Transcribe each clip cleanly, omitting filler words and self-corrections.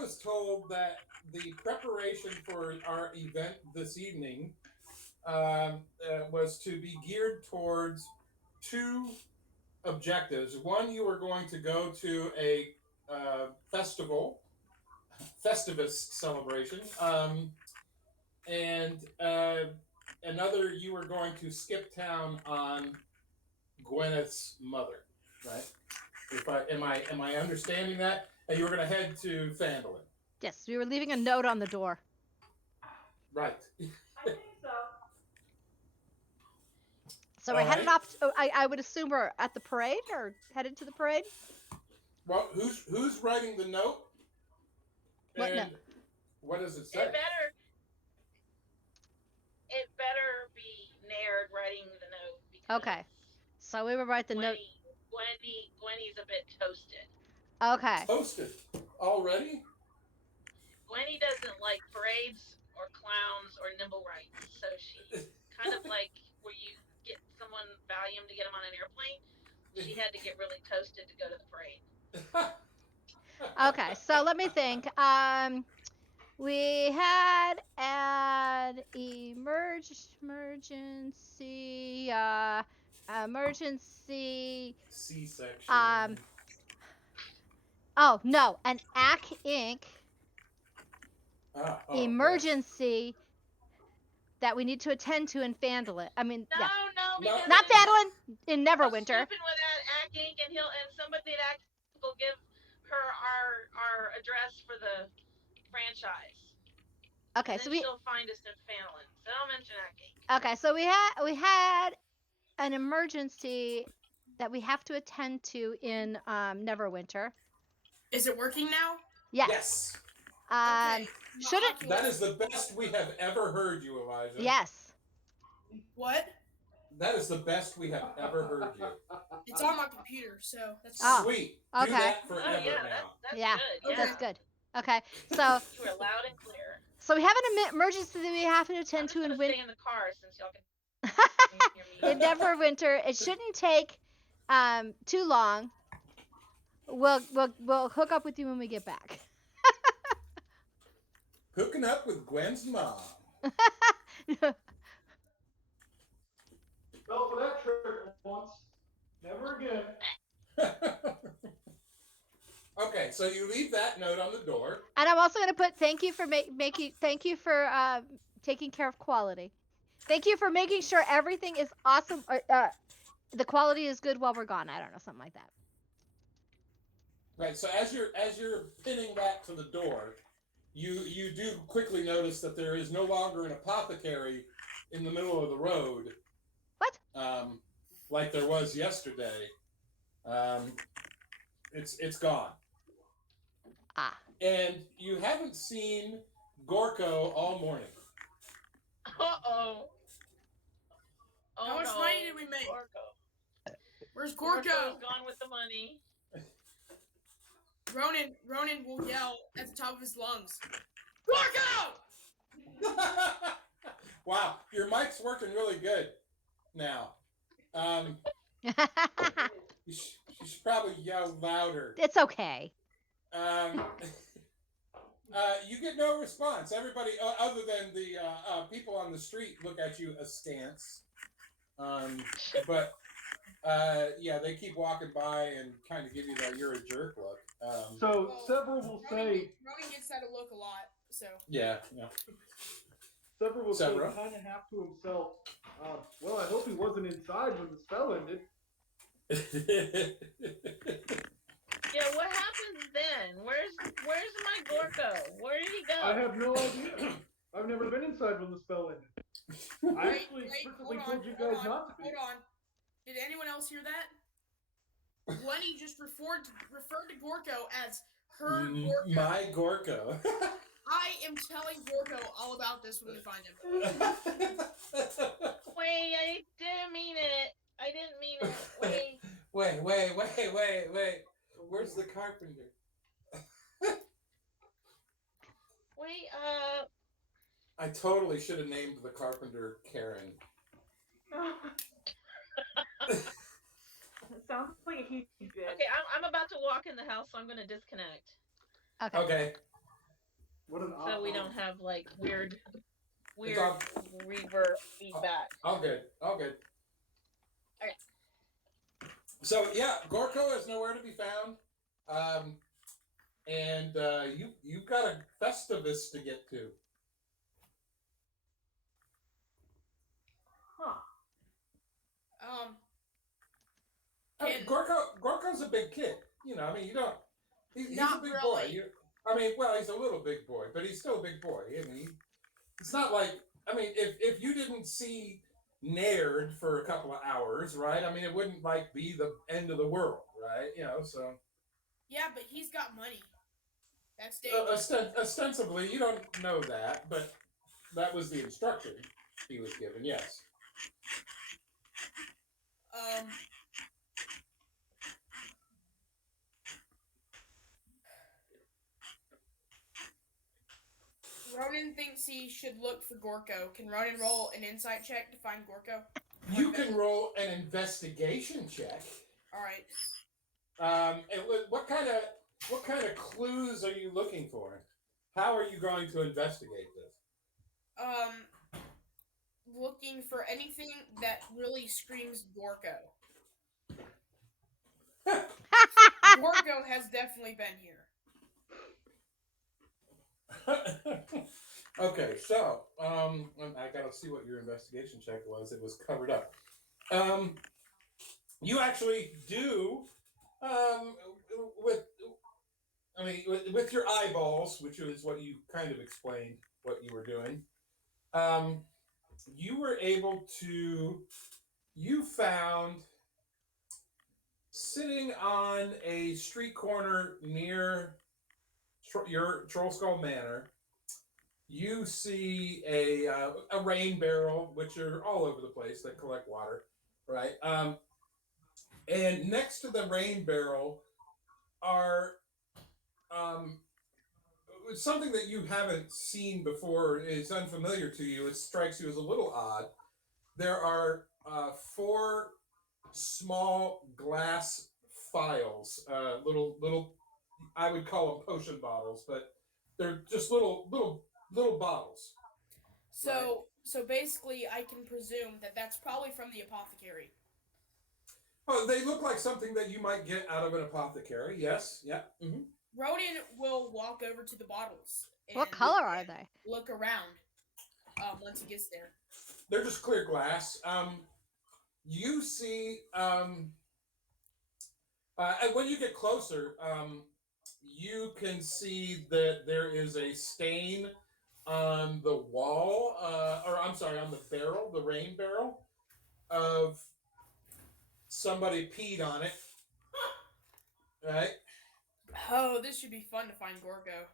was told that the preparation for our event this evening was to be geared towards two objectives. One, you were going to go to a festival, Festivus celebration, and another, you were going to skip town on Gwyneth's mother, right? If I am I understanding that? And you were going to head to Fandolin, Yes, we were leaving a note on the door. right? I think so. So we're All headed right. off. I would assume we're at the parade or headed to the parade. Well, who's writing the note? What? No. And what does it say? It better be Naird writing the note because Okay. So we will write the note. Gwenny's a bit toasted. Okay. Toasted already? Gwenny doesn't like parades or clowns or nimble rights, so she's kind of like where you get someone Valium to get them on an airplane. She had to get really toasted to go to the parade. Okay. So let me think. We had an emergency. Emergency. C-section. Oh no, an AC Inc. Okay. emergency that we need to attend to in Fandolin. I mean, No, yeah. because Not Fandolin, in I'm Neverwinter. snooping with that Ack Inc. and somebody at Ack Inc. will give her our address for the franchise. Okay, and so then she'll find us in Fandolin. So don't mention Ack Inc. Okay, so we had an emergency that we have to attend to in Neverwinter. Is it working now? Yes. Okay. Shouldn't. That is the best we have ever heard you, Elijah. Yes. What? That is the best we have ever heard you. It's on my computer, so that's Sweet. Okay. Do that forever now. That's Yeah, good. that's good. Okay, so You were loud and clear. so we have an emergency that we have to attend to in stay in the car since y'all can in Neverwinter. It shouldn't take too long. We'll hook up with you when we get back. Hooking up with Gwen's mom. Fell for that trick once. Never again. Okay, so you leave that note on the door. And I'm also going to put thank you for thank you for taking care of quality. Thank you for making sure everything is awesome. The quality is good while we're gone. I don't know, something like that. Right. So as you're pinning that to the door, you do quickly notice that there is no longer an apothecary in the middle of the road. What? Like there was yesterday. It's gone. Ah. And you haven't seen Gorko all morning. Uh-oh. How much money did we make? Gorko. Where's Gorko? Gorko's gone with the money. Ronan will yell at the top of his lungs. Gorko! Wow, your mic's working really good now. You should probably yell louder. It's okay. You get no response. Everybody, other than the people on the street, look at you askance. But yeah, they keep walking by and kind of give you that you're a jerk look. So several will say. Ronan gets that look a lot. So. Yeah. Several will say Several. kind of half to himself. Well, I hope he wasn't inside when the spell ended. Yeah, what happens then? Where's my Gorko? Where did he go? I have no idea. I've never been inside when the spell ended. I actually explicitly told you guys not to be. Hold on. Did anyone else hear that? Lenny just referred to Gorko as her Gorko. My Gorko. I am telling Gorko all about this when we find him. Wait, I didn't mean it. I didn't mean it. Wait. Wait. Where's the carpenter? Wait, I totally should have named the carpenter Karen. Sounds like a huge bitch. Okay, I'm about to walk in the house, so I'm going to disconnect. Okay. What an so we don't have like weird all- reverb feedback. All good. All good. Okay. So yeah, Gorko is nowhere to be found, and you've got a Festivus to get to. I mean, Can- Gorko's a big kid. You know, I mean, you don't. He's a Not big really. boy. I mean, well, he's a little big boy, but he's still a big boy. I mean, it's not like. I mean, if you didn't see Naird for a couple of hours, right? I mean, it wouldn't like be the end of the world, right? You know, so. Yeah, but he's got money. That's dangerous. Ostensibly, you don't know that, but that was the instruction he was given. Yes. Ronan thinks he should look for Gorko. Can Ronan roll an insight check to find Gorko? You can roll an investigation check. All right. And what kind of clues are you looking for? How are you going to investigate this? Looking for anything that really screams Gorko. Gorko has definitely been here. Okay, so I gotta see what your investigation check was. It was covered up. You actually do with your eyeballs, which is what you kind of explained what you were doing. You were able to. You found sitting on a street corner near your Trollskull Manor, you see a rain barrel, which are all over the place that collect water, right? And next to the rain barrel are something that you haven't seen before, is unfamiliar to you. It strikes you as a little odd. There are 4 small glass phials, little. I would call them potion bottles, but they're just little bottles. So basically, I can presume that that's probably from the apothecary. Oh, they look like something that you might get out of an apothecary. Yes. Yeah. Mm-hmm. Ronan will walk over to the bottles. And What color are they? Look around. Once he gets there. They're just clear glass. You see, and when you get closer, you can see that there is a stain on the wall, on the barrel, the rain barrel, of somebody peed on it. Right? Oh, this should be fun to find Gorko.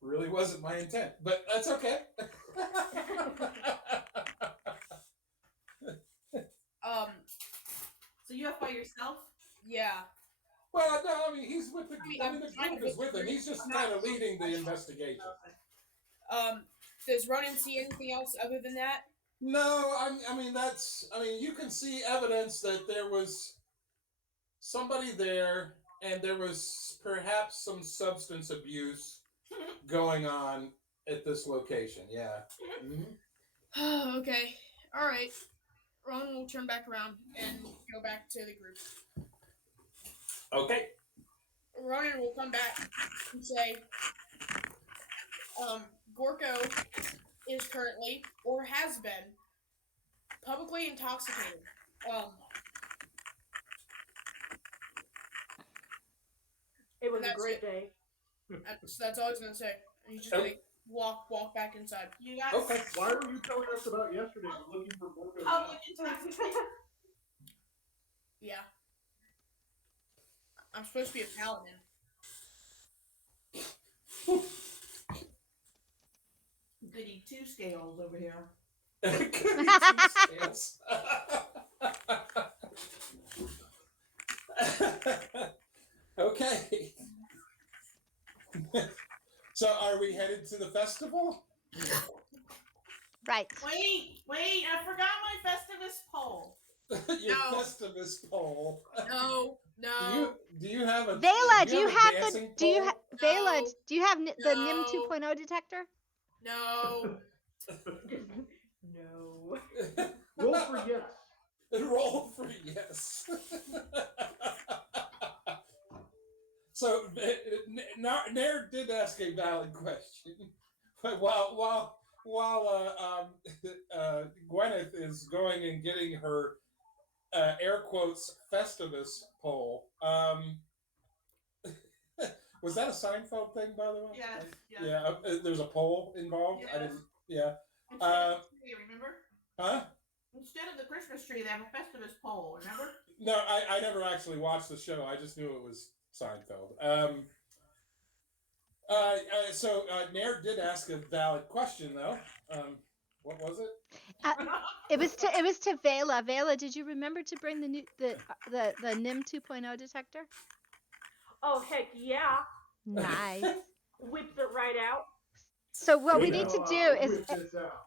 Really wasn't my intent, but that's okay. So you up by yourself? Yeah. Well, no, I mean he's with the. I'm the trying group to is with him. He's just kind of leading the investigation. Does Ronan see anything else other than that? No, I mean you can see evidence that there was somebody there, and there was perhaps some substance abuse going on at this location. Yeah. Mm-hmm. Okay. All right. Ronan will turn back around and go back to the group. Okay. Ronan will come back and say, Gorko is currently, or has been, publicly intoxicated. It was a That's great it. day. That's all he's gonna say. And he's just gonna walk back inside. You guys. Okay. Why were you telling us about yesterday? We're looking for Gorko. Public intoxication. Yeah. I'm supposed to be a paladin. Goody 2 scales over here. Okay. So are we headed to the festival? Right. Wait, I forgot my Festivus pole. Your No. Festivus pole. No. Do you have a Vela, do you have dancing the do you pole? have Vela? No. Do you have the NIM No. 2.0 detector? No. No. Roll for yes. Roll for yes. So Nair did ask a valid question, but while Gwyneth is going and getting her air quotes Festivus pole. Was that a Seinfeld thing, by the way? Yes. Yes. Yeah. There's a pole involved. I Yes. didn't. Yeah. Instead of the tree, remember? Huh? Instead of the Christmas tree, they have a Festivus pole. Remember? No, I never actually watched the show. I just knew it was Seinfeld. So Nair did ask a valid question, though. What was it? It was to Vela. Vela, did you remember to bring the NIM 2.0 detector? Oh, heck yeah. Nice. Whips it right out. So what we need to do is Whip this out.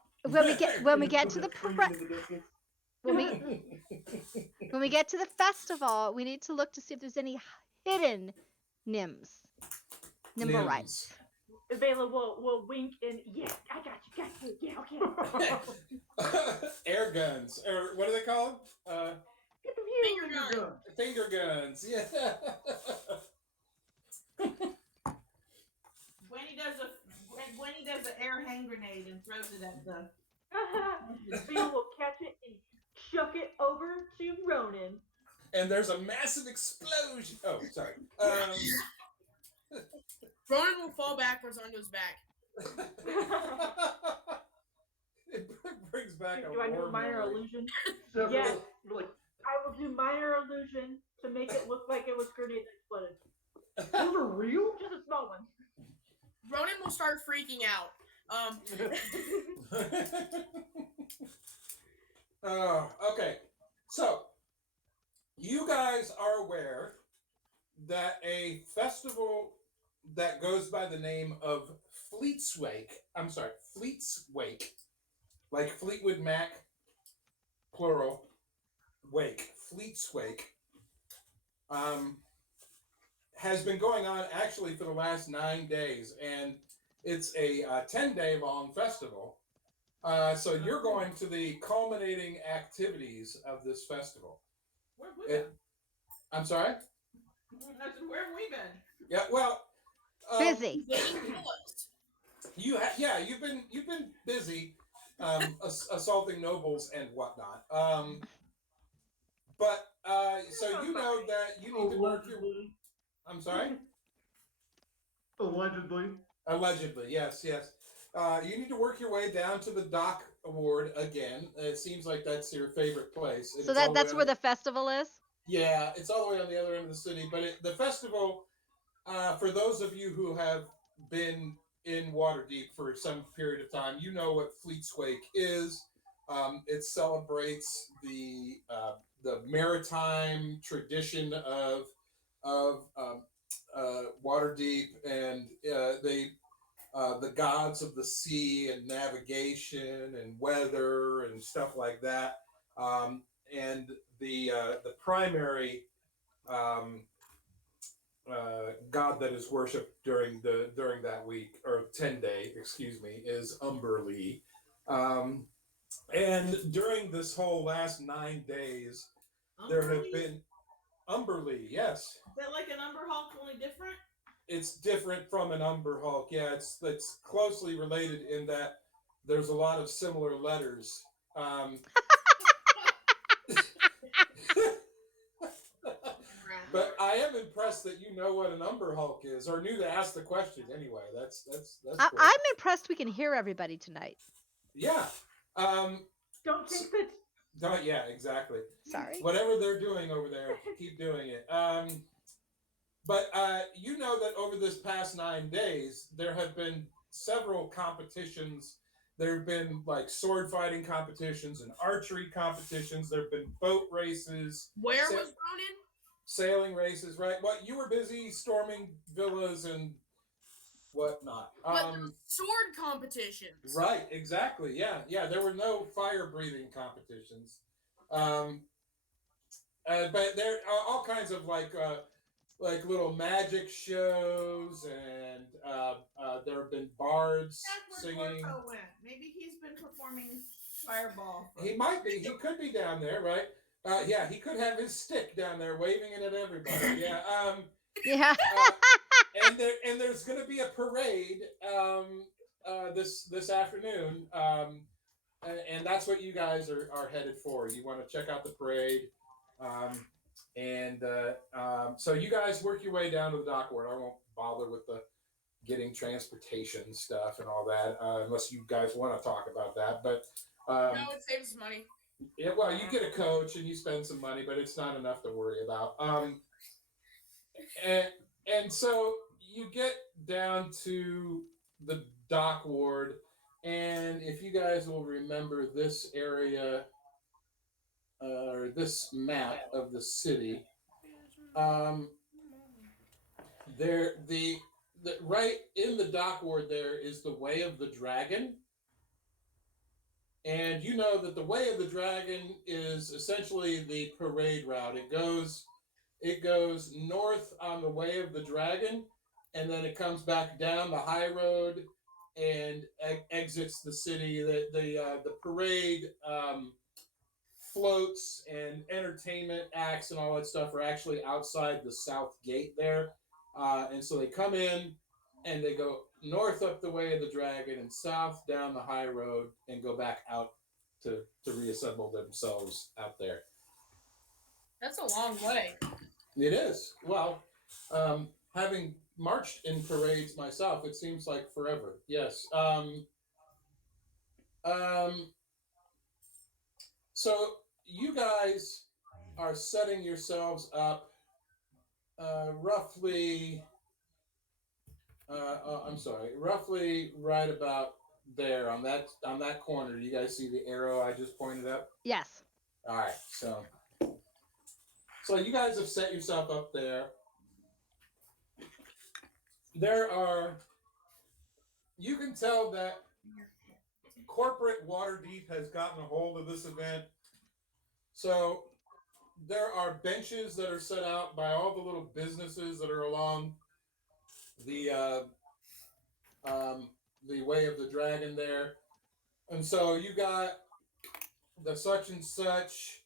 when we get to the Scream pre- in the distance. when we get to the festival, we need to look to see if there's any hidden NIMs. Nimble rights. Vela will wink and, yeah, I got you. Yeah, okay. Air guns, or what are they called? Get the view. Finger gun. Done. Finger guns. Yeah. When he does an air hand grenade and throws it at the. Vela will catch it and chuck it over to Ronan. And there's a massive explosion. Oh, sorry. Ronan will fall backwards onto his back. It brings back a Do I do a warm minor memory. illusion? Several, Yes. like, I will do minor illusion to make it look like it was grenade that exploded. those are real? Just a small one. Ronan will start freaking out. Okay. So, you guys are aware that a festival that goes by the name of Fleetswake, like Fleetwood Mac, plural, Wake, Fleetswake, has been going on actually for the last 9 days, and it's a 10-day long festival. So you're going to the culminating activities of this festival. Where have we been? I'm sorry? I said, where have we been? Yeah, well, Busy. you've been busy assaulting nobles and whatnot. But so you know that you need to work your. Allegedly. I'm sorry. Allegedly. Allegedly, yes. You need to work your way down to the Dock Award again. It seems like that's your favorite place. So that's where the festival is? Yeah, it's all the way on the other end of the city. But the festival, for those of you who have been in Waterdeep for some period of time, you know what Fleetswake is. It celebrates the maritime tradition of Waterdeep, and the gods of the sea and navigation and weather and stuff like that. And the primary god that is worshipped during that week, or 10-day, excuse me, is Umberlee. And during this whole last 9 days, there have Umberlee? been Umberlee, yes. Is that like an Umber Hulk, only different? It's different from an Umber Hulk. Yeah, it's closely related in that there's a lot of similar letters. But I am impressed that you know what an Umber Hulk is, or knew to ask the question anyway. That's cool. I'm impressed we can hear everybody tonight. Yeah. Don't jinx it. Yeah, exactly. Sorry. Whatever they're doing over there, keep doing it. But you know that over this past 9 days, there have been several competitions. There have been like sword fighting competitions and archery competitions. There have been boat races. Where was Ronan? Sailing races, right? What, you were busy storming villas and whatnot. But sword competitions. Right, exactly. Yeah. There were no fire breathing competitions. but there are all kinds of like little magic shows, and there have been bards That's where singing. Gorko went. Maybe he's been performing Fireball. He might be. He could be down there, right? Yeah, he could have his stick down there, waving it at everybody. Yeah. Yeah. And there's going to be a parade this afternoon, and that's what you guys are headed for. You want to check out the parade, so you guys work your way down to the dock ward. I won't bother with the getting transportation stuff and all that, unless you guys want to talk about that. But No, it saves money. yeah, well, you get a coach and you spend some money, but it's not enough to worry about. And so you get down to the dock ward, and if you guys will remember this area or this map of the city, the right in the dock ward there is the Way of the Dragon. And you know that the Way of the Dragon is essentially the parade route. It goes north on the Way of the Dragon, and then it comes back down the high road and exits the city. The parade floats and entertainment acts and all that stuff are actually outside the south gate there. And so they come in and they go north up the Way of the Dragon and south down the high road and go back out to reassemble themselves out there. That's a long way. It is. Well, having marched in parades myself, it seems like forever. Yes. So you guys are setting yourselves up roughly right about there on that corner. You guys see the arrow I just pointed up? Yes. All right, so you guys have set yourself up there. You can tell that corporate Waterdeep has gotten a hold of this event. So there are benches that are set out by all the little businesses that are along the Way of the Dragon there. And so you got the such and such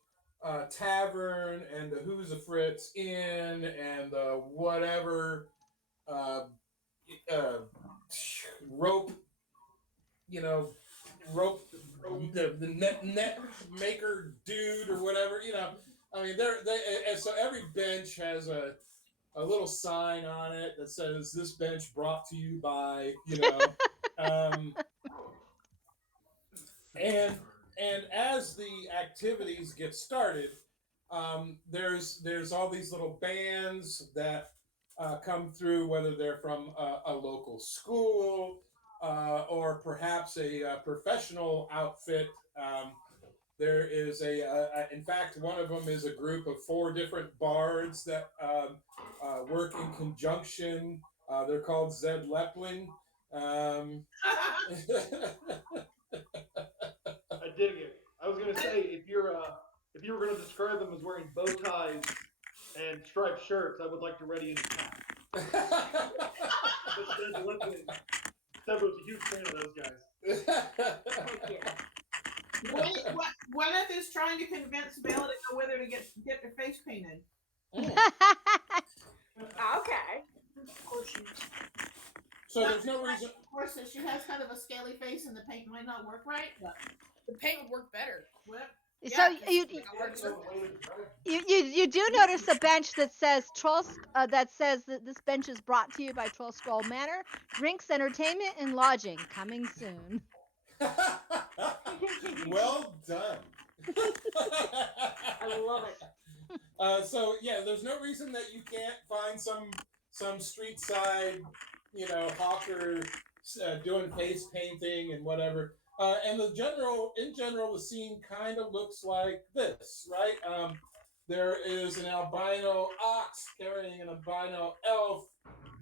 tavern and the Who's a Fritz Inn and the whatever rope, the net maker dude or whatever, I mean, and so every bench has a little sign on it that says "This bench brought to you by," and as the activities get started, there's all these little bands that come through, whether they're from a local school or perhaps a professional outfit. There is in fact, one of them is a group of 4 different bards that work in conjunction. They're called Zed Lepling. I dig it. I was gonna say if you were gonna describe them as wearing bow ties and striped shirts, I would like to ready an attack. Deborah's a huge fan of those guys. Yeah. Gwyneth is trying to convince Bella to go with her to get their face painted. Okay. Of course she is. So there's no reason. Of course, she has kind of a scaly face and the paint might not work right, but The paint would work better. well, So yeah, you do notice a bench that says that this bench is brought to you by Troll Scroll Manor. Drinks, entertainment, and lodging coming soon. Well done. I love it. So yeah, there's no reason that you can't find some street side, hawker doing face painting and whatever. And in general, the scene kind of looks like this, right? There is an albino ox carrying an albino elf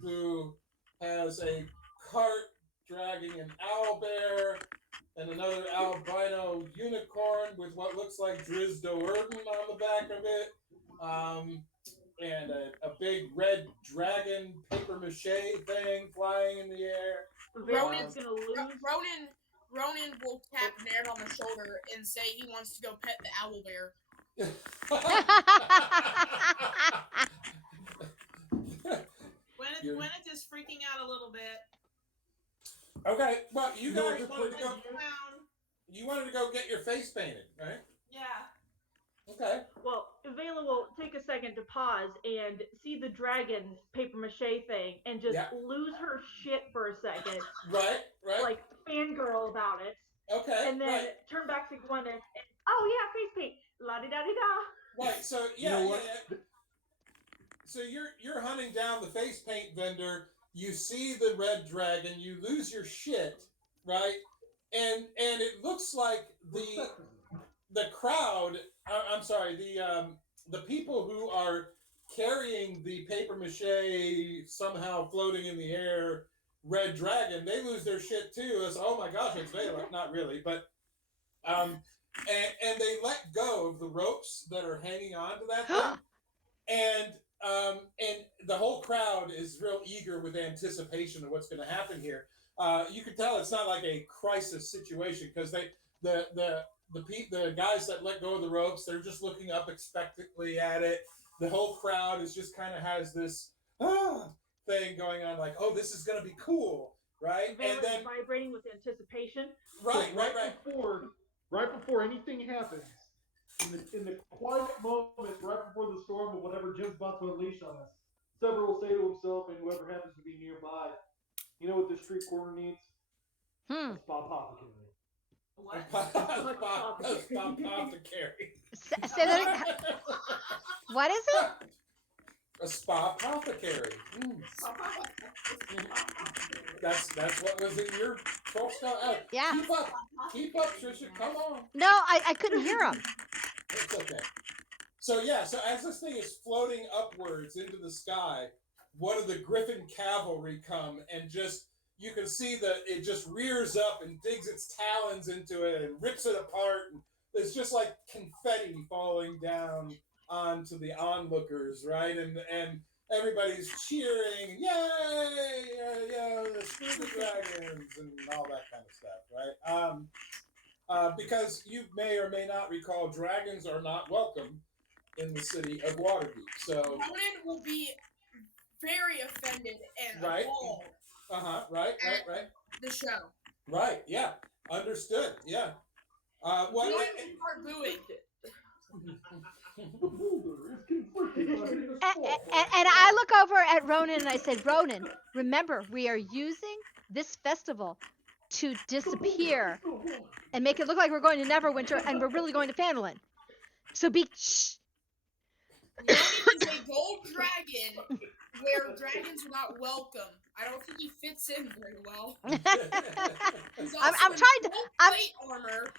who has a cart dragging an owlbear and another albino unicorn with what looks like Driz Do'Urden on the back of it. and a big red dragon paper mache thing flying in the air. Valen's gonna lose. Ronan will tap Nairn on the shoulder and say he wants to go pet the owl bear. Gwyneth is freaking out a little bit. Okay, well, you No, guys just wanted to put go. it Clown. You wanted to go get your face painted, right? Yeah. Okay. Well, Vela will take a second to pause and see the dragon paper mache thing and just Yeah. lose her shit for a second, Right. like fangirl about it, Okay. and then right. turn back to Gwyneth and, oh yeah, face paint, la di da di da. Right. So You yeah, know what? yeah. So you're hunting down the face paint vendor. You see the red dragon. You lose your shit, right? And it looks like the crowd. I'm sorry. The people who are carrying the paper mache somehow floating in the air red dragon. They lose their shit too. It's oh my gosh, it's Vela. Not really, but and they let go of the ropes that are hanging on to that thing. And the whole crowd is real eager with anticipation of what's going to happen here. You can tell it's not like a crisis situation because the guys that let go of the ropes, they're just looking up expectantly at it. The whole crowd is just kind of has this thing going on, like, oh, this is going to be cool, right? Vela And then is vibrating with anticipation. right. Right before anything happens, in the quiet moments right before the storm of whatever Jim's about to unleash on us, Sever will say to himself and whoever happens to be nearby, you know what this street corner needs? A spa apothecary. What? Stop to carry. Say that. What is it? A spa apothecary. That's what was in your folk style. Yeah. Keep up, Trisha. Come on. No, I couldn't hear him. It's okay. So as this thing is floating upwards into the sky, one of the Griffin cavalry come and just you can see that it just rears up and digs its talons into it and rips it apart. And it's just like confetti falling down onto the onlookers, right? And everybody's cheering, yay, screw the dragons, and all that kind of stuff, right? Because you may or may not recall, dragons are not welcome in the city of Waterdeep. So Ronan will be very offended and Right. appalled right. the show. Right, yeah. Understood, yeah. Well, You start booing. The boulder is conflicted by his And I look over at Ronan and I said, Ronan, remember, we are using this festival to disappear and make it look like we're going to Neverwinter and we're really going to Phandalin. So shh. Ronan is a gold dragon where dragons are not welcome. I don't think he fits in very well. He's also I'm in trying to- gold I'm- plate armor,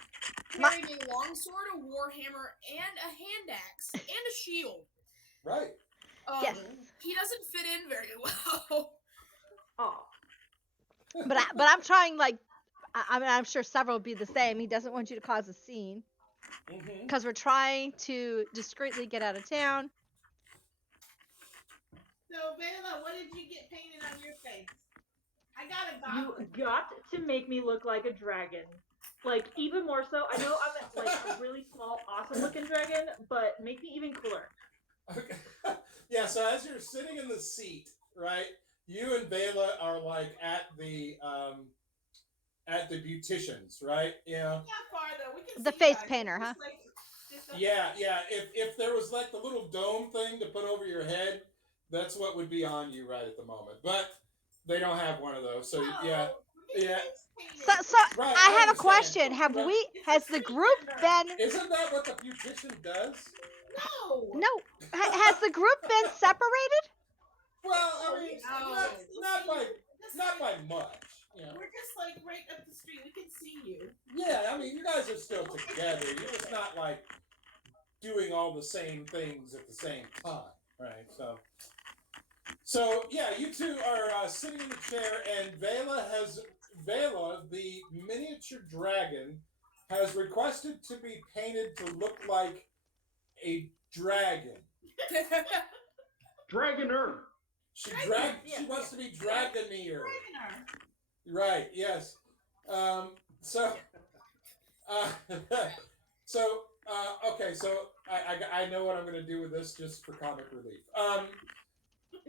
carrying a longsword, a warhammer, and a hand axe, and a shield. right. Yes. He doesn't fit in very well. Oh, But I'm trying, like, I mean, I'm sure several will be the same. He doesn't want you to cause a scene Mm-hmm. because we're trying to discreetly get out of town. So, Vela, what did you get painted on your face? I got a you goblin. got to make me look like a dragon. Like, even more so. I know I'm like a really small, awesome looking dragon, but make me even cooler. Okay. Yeah, so as you're sitting in the seat, right, you and Vela are like at the beauticians, right? Yeah. Not far though. We can The see face you guys. painter, Just huh? like- just a- Yeah. If there was like the little dome thing to put over your head, that's what would be on you right at the moment. But they don't have one of those, so Oh, yeah. we get Yeah. face painted. So Right, I have a understand. question. Has the group been? Isn't that what the beautician does? No. No. Has the group been separated? Well, I mean, No. not by much. You know. We're just like right up the street. We can see you. Yeah, I mean, you guys are still together. You're just not like doing all the same things at the same time, right? So yeah, you two are sitting in the chair, and Vela, the miniature dragon, has requested to be painted to look like a dragon. Dragoner. She Dragon, She yeah, wants to be Dragoneer. Dragoner. Right. Yes. So. Uh, okay. So I know what I'm going to do with this just for comic relief. All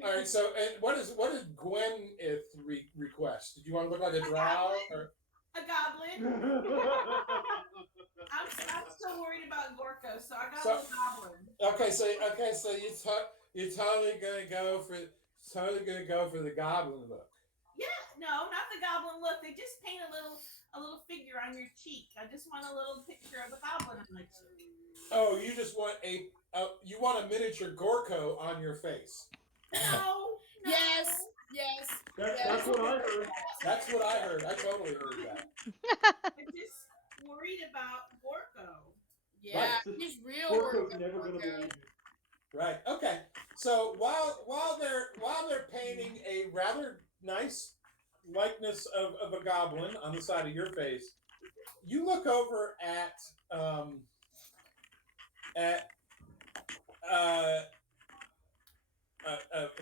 right. So and what did Gwyneth request? Did you want to look like a drow or? A goblin. I'm still worried about Gorko, so I got a little goblin. Okay. So you're totally gonna go for the goblin look. Yeah, no, not the goblin look. They just paint a little figure on your cheek. I just want a little picture of a goblin on my cheek. Oh, you just want a miniature Gorko on your face. No. Yes. That's what I heard. That's what I heard. I totally heard that. I'm just worried about Gorko. Yeah, Right. he's real. Gorko's never gonna believe you. Right. Okay. So while they're painting a rather nice likeness of a goblin on the side of your face, you look over at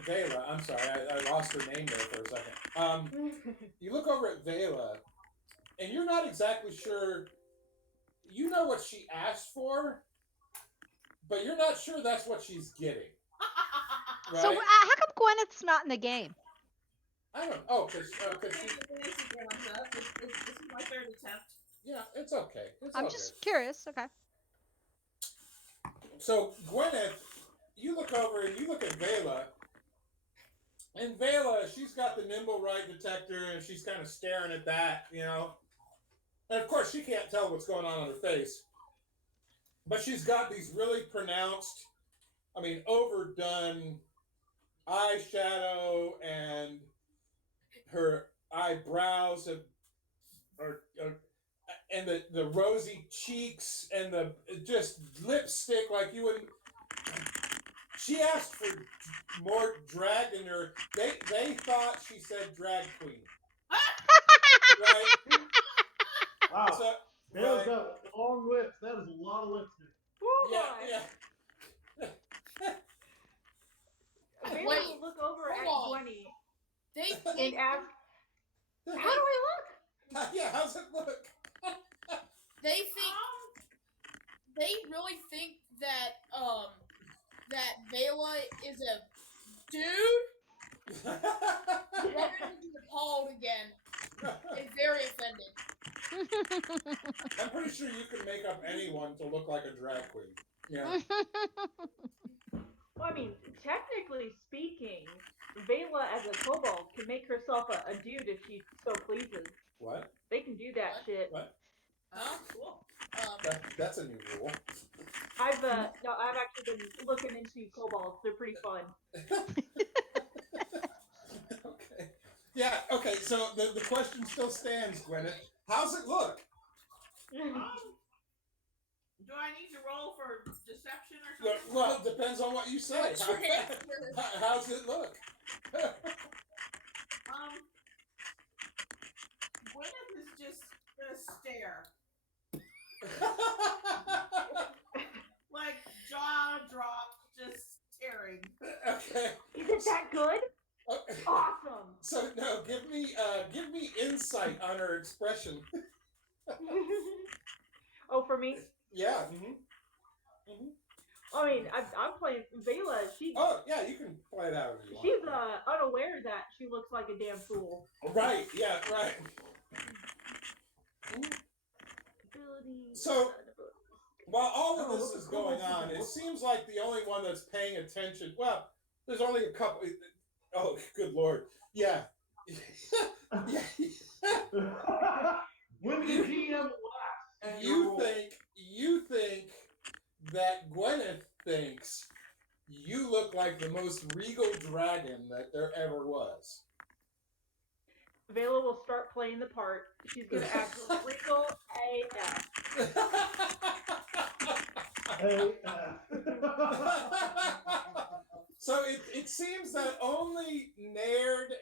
Vela. I'm sorry, I lost her name there for a second. You look over at Vela, and you're not exactly sure. You know what she asked for, but you're not sure that's what she's getting. Right? So how come Gwyneth's not in the game? I don't. Oh, because This is my third attempt. yeah, it's okay. I'm all just good. curious. Okay. So Gwyneth, you look over and you look at Vela, and Vela, she's got the nimble right detector, and she's kind of staring at that, And of course, she can't tell what's going on her face, but she's got these really pronounced, overdone eyeshadow, and her eyebrows and the rosy cheeks and the just lipstick like you wouldn't. She asked for more Dragoner. They thought she said drag queen. Right? Wow. So, Vale's right. got long lips. That is a lot of lipstick. Yeah. Vela Wait, will look over at hold on. Gwenny They and ask, "How do I look?" Yeah, how's it look? they really think that that Vela is a dude. Whenever he's appalled again, is very offended. I'm pretty sure you can make up anyone to look like a drag queen. Yeah. Well, I mean, technically speaking, Vela as a kobold can make herself a dude if she so pleases. What? They can do that shit. What? Oh, cool. That's a new rule. I've actually been looking into kobolds. They're pretty fun. Okay. Yeah. Okay. So the question still stands, Gwyneth. How's it look? Do I need to roll for deception or something? Well, it depends on what you say. How's it look? Gwyneth is just gonna stare, like jaw dropped, just staring. Okay. Is it that good? Okay. Awesome. So no, give me insight on her expression. Oh, for me? Yeah. I mean, I'm playing Vela. Oh yeah, you can play it out if you want. She's unaware that she looks like a damn fool. Right. Yeah. Right. So while all of this is going on, it seems like the only one that's paying attention. Well, there's only a couple. Oh, good lord. Yeah. Yeah. When the GM laughs at your roll. You think that Gwyneth thinks you look like the most regal dragon that there ever was. Vela will start playing the part. She's gonna act regal AF. Hey, So it seems that only Naird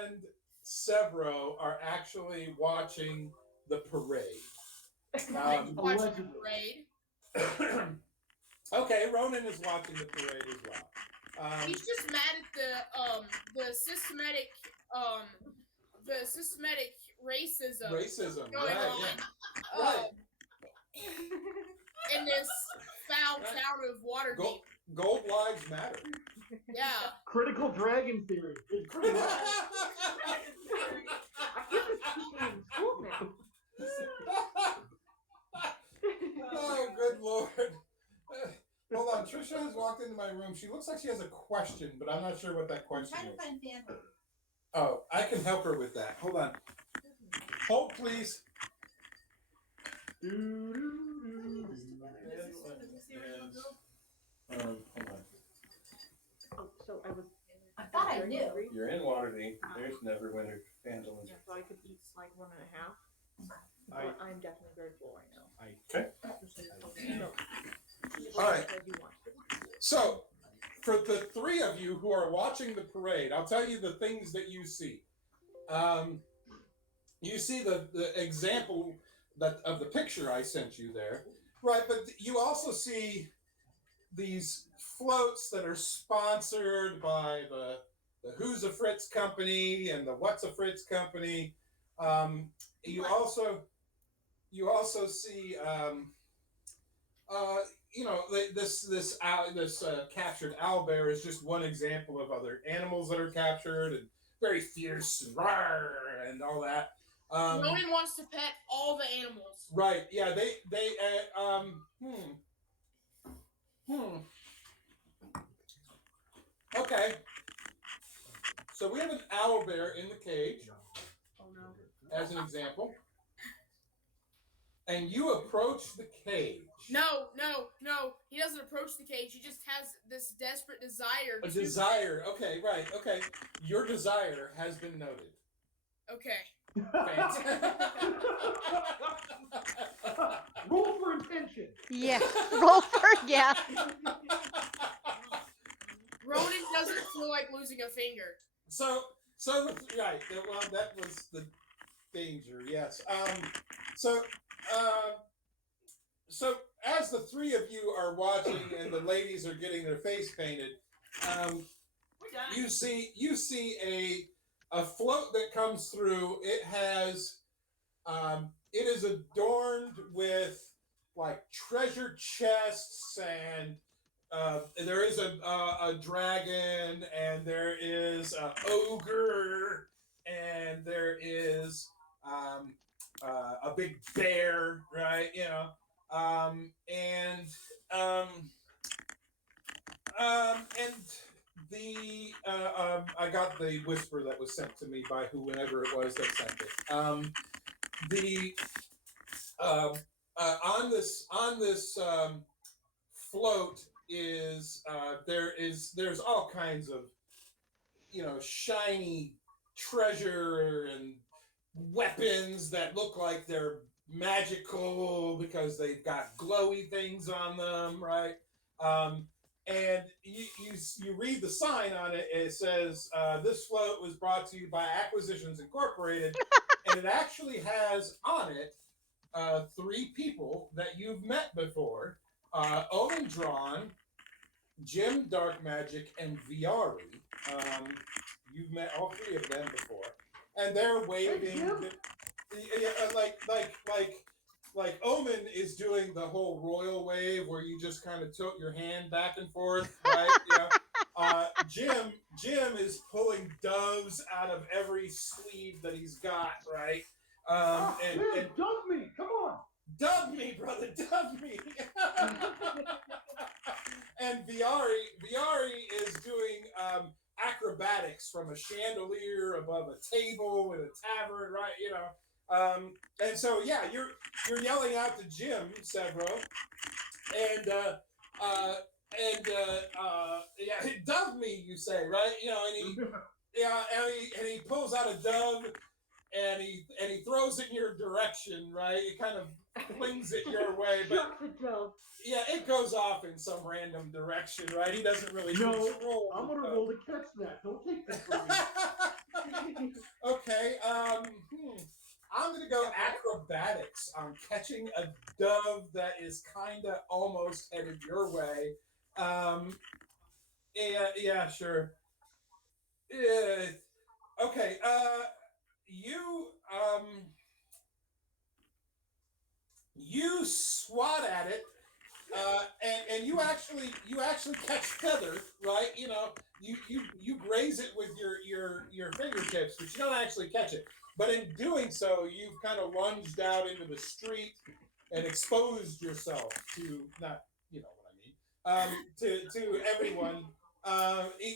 and Severo are actually watching the parade. Watching the allegedly. parade. Okay, Ronan is watching the parade as well. He's just mad at the systematic racism Racism, going right? on Yeah. Right. in this foul Right. town of Waterdeep. Gold lives matter. Yeah. Critical dragon theory. It's pretty much. I get this teaching in school now. Oh, good lord. Hold on, Trisha has walked into my room. She looks like she has a question, but I'm not sure what that I'm question trying to is. find family. Oh, I can help her with that. Hold on. Hold, please. Hold on. Oh, so I was. I thought I knew. You're in Waterdeep. There's Neverwinter Phandalin. Yeah, so I could eat like 1.5. I- But I'm definitely very full right now. Okay. So, All right. as you want. So, for the three of you who are watching the parade, I'll tell you the things that you see. You see the example of the picture I sent you there, right? But you also see these floats that are sponsored by the Who's a Fritz company and the What's a Fritz company. You also see this captured owlbear is just one example of other animals that are captured and very fierce and rawr and all that. Ronan wants to pet all the animals. Right? Yeah. Okay. So we have an owlbear in the cage, Oh no. as an example, and you approach the cage. No. He doesn't approach the cage. He just has this desperate desire. A desire. Okay, right. Okay. Your desire has been noted. Okay. Roll for intention. Yeah. Roll for yeah. Ronan doesn't feel like losing a finger. So right. Well, that was the danger. Yes. So as the three of you are watching and the ladies are getting their face painted, We're done. you see a float that comes through. It has it is adorned with like treasure chests, and there is a dragon, and there is an ogre, and there is a big bear, right? You know, and I got the whisper that was sent to me by whoever it was that sent it. On this float is there's all kinds of shiny treasure and weapons that look like they're magical because they've got glowy things on them, right? And you read the sign on it. It says this float was brought to you by Acquisitions Incorporated, and it actually has on it three people that you've met before: Owen Drawn, Jim Dark Magic, and Viari. You've met all three of them before, and they're waving. Like Omen is doing the whole royal wave where you just kind of tilt your hand back and forth, right? Jim is pulling doves out of every sleeve that he's got, right? And Dunk me! Come on! dub me, brother, dub me. And Viari is doing acrobatics from a chandelier above a table in a tavern, right? And so yeah, you're yelling out to Jim Severo, and dove me, you say, right? And he pulls out a dove, and he throws it in your direction, right? It kind of flings it your way, but Chuck the dove. yeah, it goes off in some random direction, right? He doesn't really No, control. I'm gonna roll to catch that. Don't take that from me. Okay, I'm gonna go acrobatics on catching a dove that is kind of almost headed your way. Yeah, sure. Yeah, okay. You you swat at it, and you actually catch feather, right? You know, you graze it with your fingertips, but you don't actually catch it. But in doing so, you've kind of lunged out into the street and exposed yourself to not, you know what I mean, to everyone,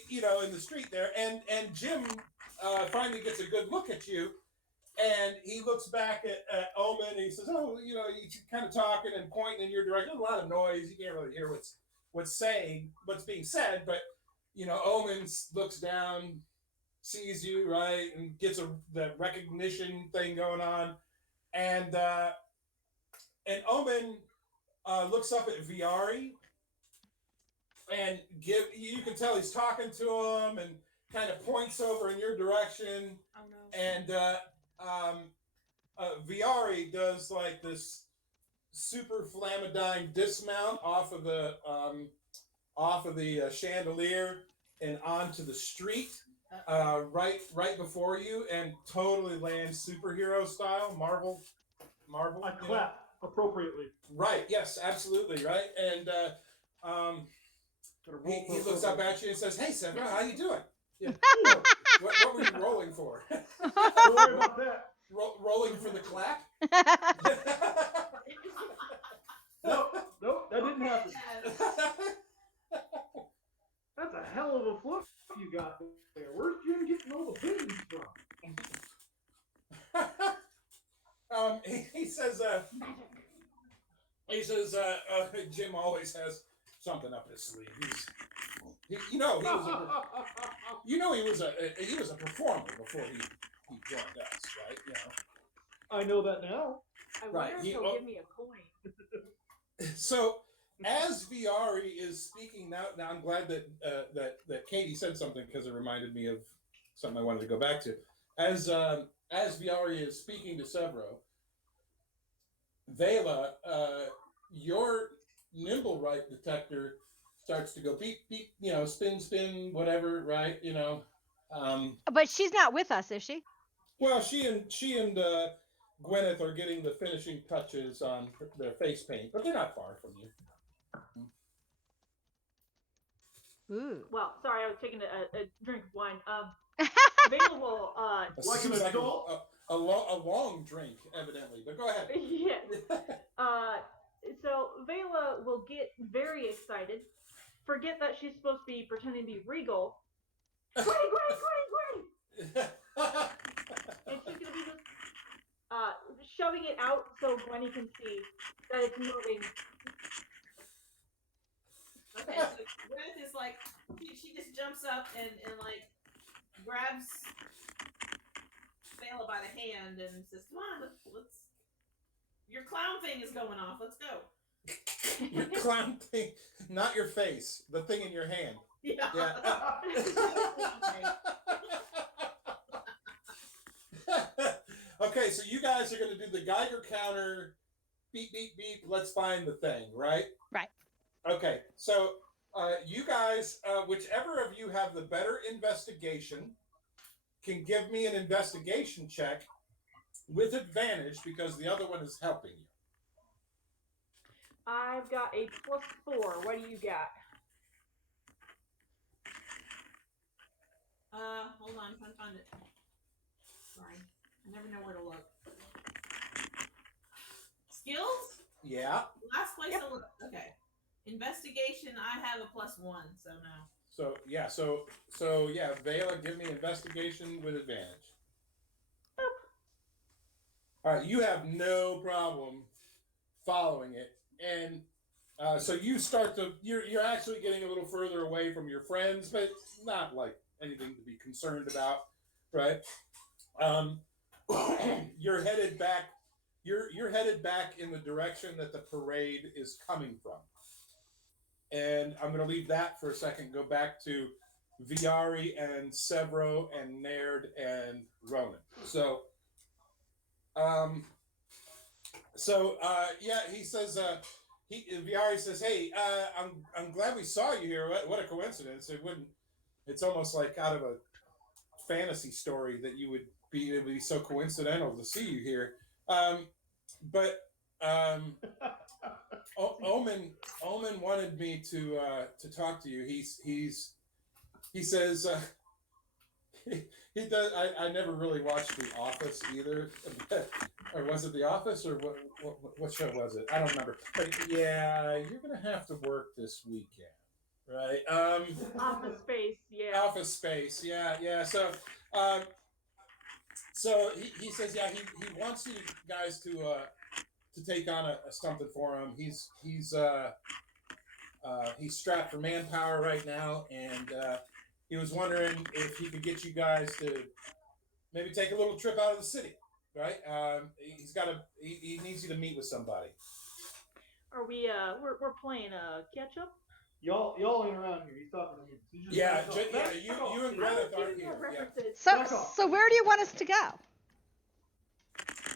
you know, in the street there, and Jim finally gets a good look at you. And he looks back at Omen and he says, "Oh, you know, he's kind of talking and pointing in your direction. There's a lot of noise. You can't really hear what's being said. But you know, Omen looks down, sees you, right, and gets the recognition thing going on. And Omen looks up at Viari and you can tell he's talking to him and kind of points over in your direction. Oh no. And Viari does like this super flamadine dismount off of the chandelier and onto the street, right before you, and totally lands superhero style, Marvel. I clap appropriately. Right. Yes. Absolutely. Right. And he looks up at you and says, "Hey, Sevra, how you doing? Yeah. What were you rolling for? Don't worry about that. Rolling for the clap?" Nope, that didn't happen. That's a hell of a fluff you got there. Where's Jim getting all the business from? He says, Jim always has something up his sleeve. He was a performer before he joined us, right? You know. I know that now. I Right, wonder if he- he'll oh. give me a coin. So as Viari is speaking now I'm glad that Katie said something because it reminded me of something I wanted to go back to. As Viari is speaking to Severo, Vela, your nimble right detector starts to go beep beep, you know, spin spin, whatever, right? You know. But she's not with us, is she? Well, she and Gwyneth are getting the finishing touches on their face paint, but they're not far from you. Ooh. Well, sorry, I was taking a drink of wine. Available. Like an Seems adult? a long drink, evidently. But go ahead. Yes. So Vela will get very excited, forget that she's supposed to be pretending to be regal. Granny! And she's gonna be just shoving it out so Gwenny can see that it's moving. Okay, so Gwyneth is like, she just jumps up and like grabs Bela by the hand and says, "Come on, let's. Your clown thing is going off. Let's go." Your clown thing, not your face, the thing in your hand. Yeah. Yeah. Okay, so you guys are going to do the Geiger counter, beep, beep, beep, let's find the thing, right? Right. Okay, so you guys, whichever of you have the better investigation, can give me an investigation check with advantage because the other one is helping you. I've got a +4. What do you got? Hold on, I'm trying to find it. Sorry, I never know where to look. Skills? Yeah. Last place Yep. to look. Okay. Investigation, I have a +1, so no. So yeah, Vela, give me investigation with advantage. All right, you have no problem following it, and so you start to you're actually getting a little further away from your friends, but not like anything to be concerned about, right? You're headed back. You're headed back in the direction that the parade is coming from. And I'm going to leave that for a second. Go back to Viari and Severo and Naird and Ronan. So So yeah, he says Viari says, "Hey, I'm glad we saw you here. What a coincidence! It's almost like out of a fantasy story that it would be so coincidental to see you here. But Omen wanted me to talk to you. He says he does. I never really watched The Office either, or was it The Office or what show was it? I don't remember. But yeah, you're gonna have to work this weekend, right? Office Space, yeah. Office Space, yeah. So he says, yeah, he wants you guys to take on something for him. He's strapped for manpower right now, and he was wondering if he could get you guys to maybe take a little trip out of the city, right? He needs you to meet with somebody. Are we we're playing catch up? Y'all ain't around here. He's talking to me. So you You and Greta aren't here. Yeah. So where do you want us to go?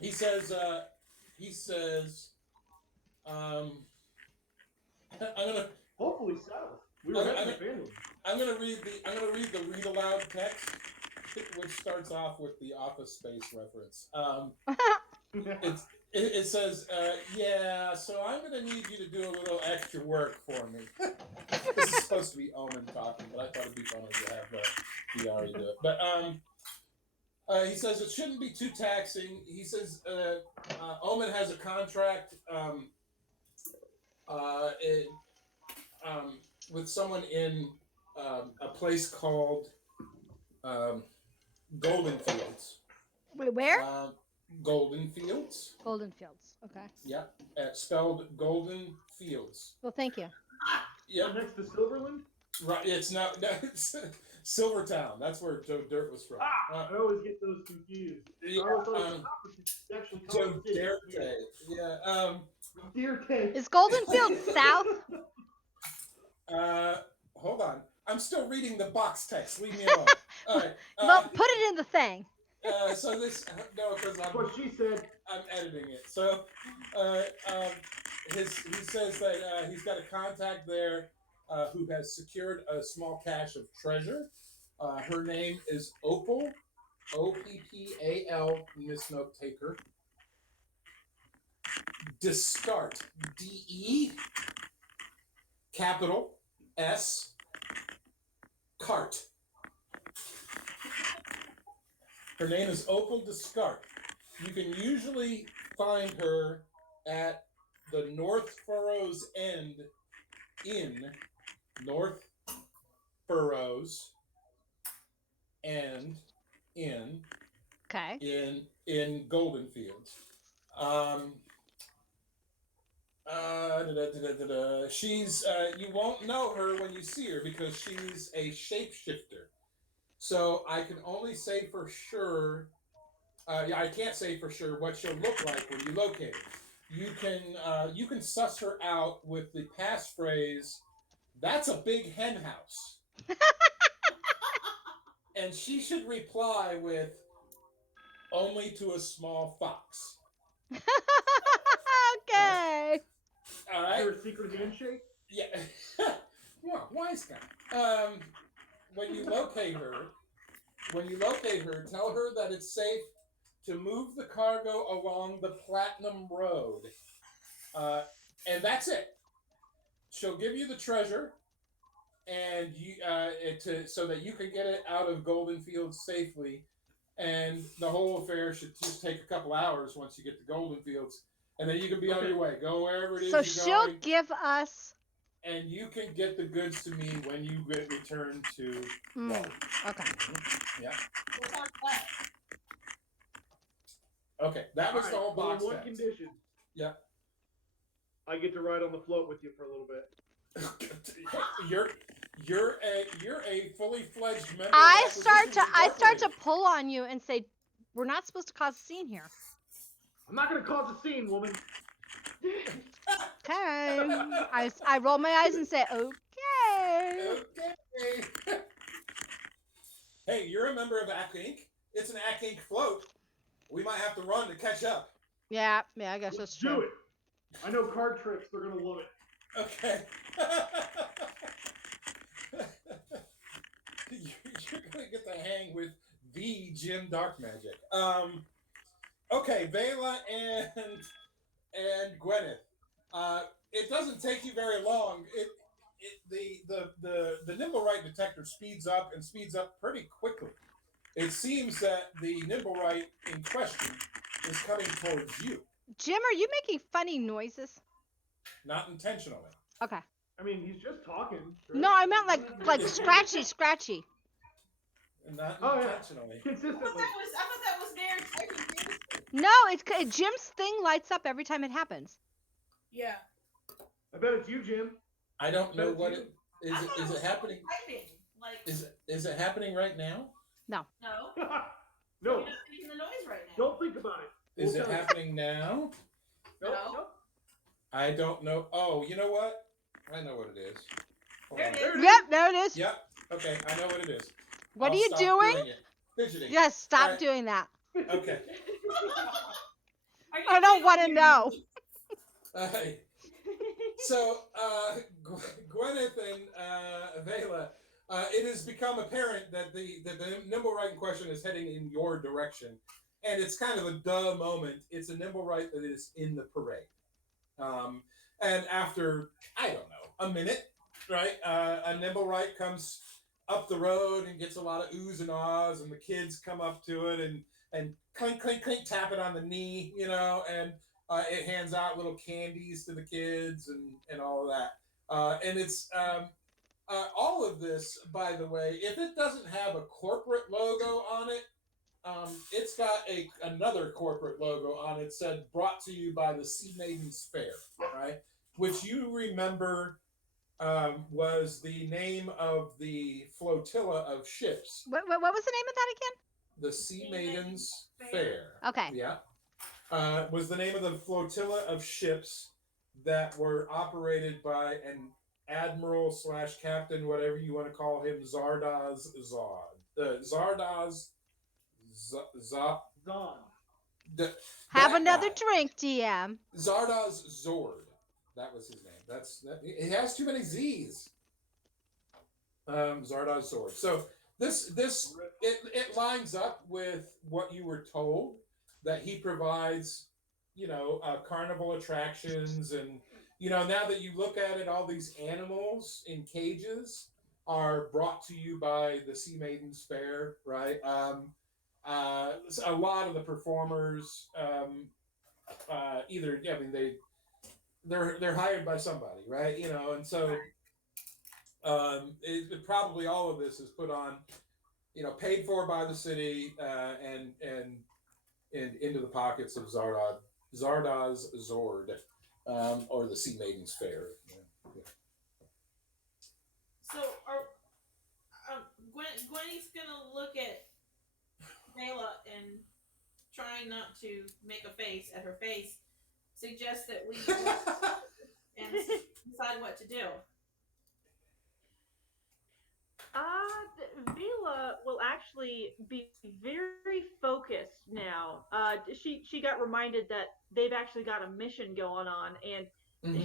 He says, I'm gonna hopefully south. We were having a family. I'm gonna read the read aloud text, which starts off with the Office Space reference. It says, yeah, so I'm gonna need you to do a little extra work for me. This is supposed to be Omen talking, but I thought it'd be funny to have Viari do it. But he says it shouldn't be too taxing. He says Omen has a contract with someone in a place called Golden Fields. Wait, where? Golden Fields. Golden Fields. Okay. Yeah, spelled Golden Fields. Well, thank you. Yeah, next to Silverland. Right. It's not. It's Silvertown. That's where Joe Dirt was from. I always get those confused. Yeah. Joe Dirt. Yeah. Dirt. Is Golden Fields south? Hold on. I'm still reading the box text. Leave me alone. All right. Well, put it in the thing. So this because That's what she said. I'm editing it. So he says that he's got a contact there who has secured a small cache of treasure. Her name is Opal, Oppal, Miss Note Taker. Descart, DE, capital S, Cart. Her name is Opal Descart. You can usually find her at the North Furrows End Inn, North Furrows End Inn. Okay. In Golden Fields. She's you won't know her when you see her because she's a shapeshifter. So I can only say for sure. I can't say for sure what she'll look like when you locate her. You can suss her out with the passphrase, "That's a big hen house," and she should reply with, "Only to a small fox." Okay. All right. Is there a secret handshake? Yeah. Well, wise guy. When you locate her, tell her that it's safe to move the cargo along the Platinum Road. And that's it. She'll give you the treasure, and so that you can get it out of Golden Fields safely. And the whole affair should just take a couple hours once you get to Golden Fields, and then you can be on your way. Go wherever it is So you're she'll going. give us. And you can get the goods to me when you get returned to Wally. Okay. Yeah. We'll talk that. Okay, that was the whole box one text. condition. Yeah. I get to ride on the float with you for a little bit. you're a fully fledged member. I of start Acquisitions to pull on you and say, "We're not supposed to cause a scene here." I'm not gonna cause a scene, woman. Okay. I roll my eyes and say, "Okay." Okay. Hey, you're a member of ACK Inc. It's an ACK Inc. float. We might have to run to catch up. Yeah, I guess that's Let's do true. it. I know card tricks. They're gonna love it. Okay. You're gonna get the hang with the Jim Dark Magic. Okay, Vela and Gwyneth. It doesn't take you very long. The Nimblewright detector speeds up and speeds up pretty quickly. It seems that the Nimblewright in question is coming towards you, Jim, are you making funny noises? not intentionally. Okay. I mean, he's just talking. right? No, I meant like scratchy. Not Oh, yeah. intentionally. I Consistently. thought that was there typing things. No, it's Jim's thing lights up every time it happens. Yeah. I bet it's you, Jim. I don't know what it is. I thought Is was it happening? Typing. Like, Is it happening right now? no. No, You're not making the noise right now. don't think about it. Is We'll it tell you. happening now? Nope, No. nope. I don't know. Oh, you know what? I know what it is. Hold There on. it There is. it is. Yep, there it is. Yep. Okay, I know what it is. What I'll are you stop doing? it. Fidgeting. Yes, stop Alright. doing that. Okay. Are you I don't want to kidding me? know. So, Gwyneth and Vela, it has become apparent that the Nimblewright in question is heading in your direction, and it's kind of a duh moment. It's a Nimblewright that is in the parade, and after I don't know a minute, right? A Nimblewright comes up the road and gets a lot of oohs and ahs, and the kids come up to it and clink clink clink tap it on the knee, and it hands out little candies to the kids and all of that. And it's all of this, by the way, if it doesn't have a corporate logo on it, it's got another corporate logo on it, said brought to you by the Sea Maidens Fair, right? Which you remember was the name of the flotilla of ships, What was the name of that the Sea Maidens Fair. again? Okay. Yeah. Was the name of the flotilla of ships that were operated by an admiral / captain, whatever you want to call him, Zardoz Zod. Zardoz Zod. Zon. Have that another guy. drink, DM. Zardoz Zord. That was his name. It has too many Z's. Zardoz Zord. So this it lines up with what you were told, that he provides, carnival attractions, and now that you look at it, all these animals in cages are brought to you by the Sea Maidens Fair, right? A lot of the performers, they're hired by somebody, right? And so probably all of this is put on, paid for by the city, and into the pockets of Zardoz Zord, or the Sea Maidens Fair. Yeah. So, Gwenny's gonna look at Vela and trying not to make a face at her face, suggest that we and decide what to do. Vela will actually be very focused now. She got reminded that they've actually got a mission going on, and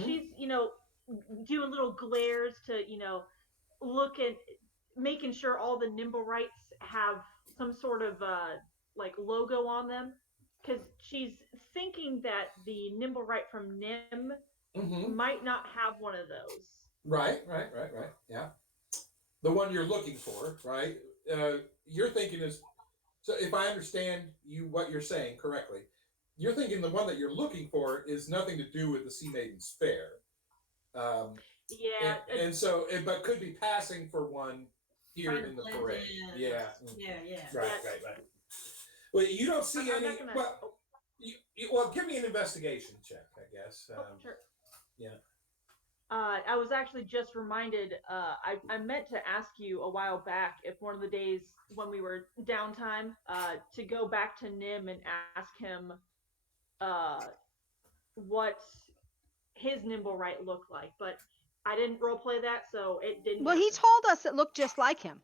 she's doing little glares to look at making sure all the Nimblewrights have some sort of logo on them, because she's thinking that the Nimblewright from Nim might not have one of those. Right. Yeah. The one you're looking for, right? You're thinking is, so if I understand what you're saying correctly, you're thinking the one that you're looking for is nothing to do with the Sea Maidens Fair. Yeah. And so, but could be passing for one here Trying to in the blend parade. in. Yeah. Yeah. Right. Well, you don't see I'm any. not gonna- Well, well, give me an investigation check, I guess. Sure. Yeah. I was actually just reminded, I meant to ask you a while back if one of the days when we were downtime, to go back to Nim and ask him what his Nimblewright looked like, but I didn't roleplay that, so it didn't. Well, he happen. told us it looked just like him.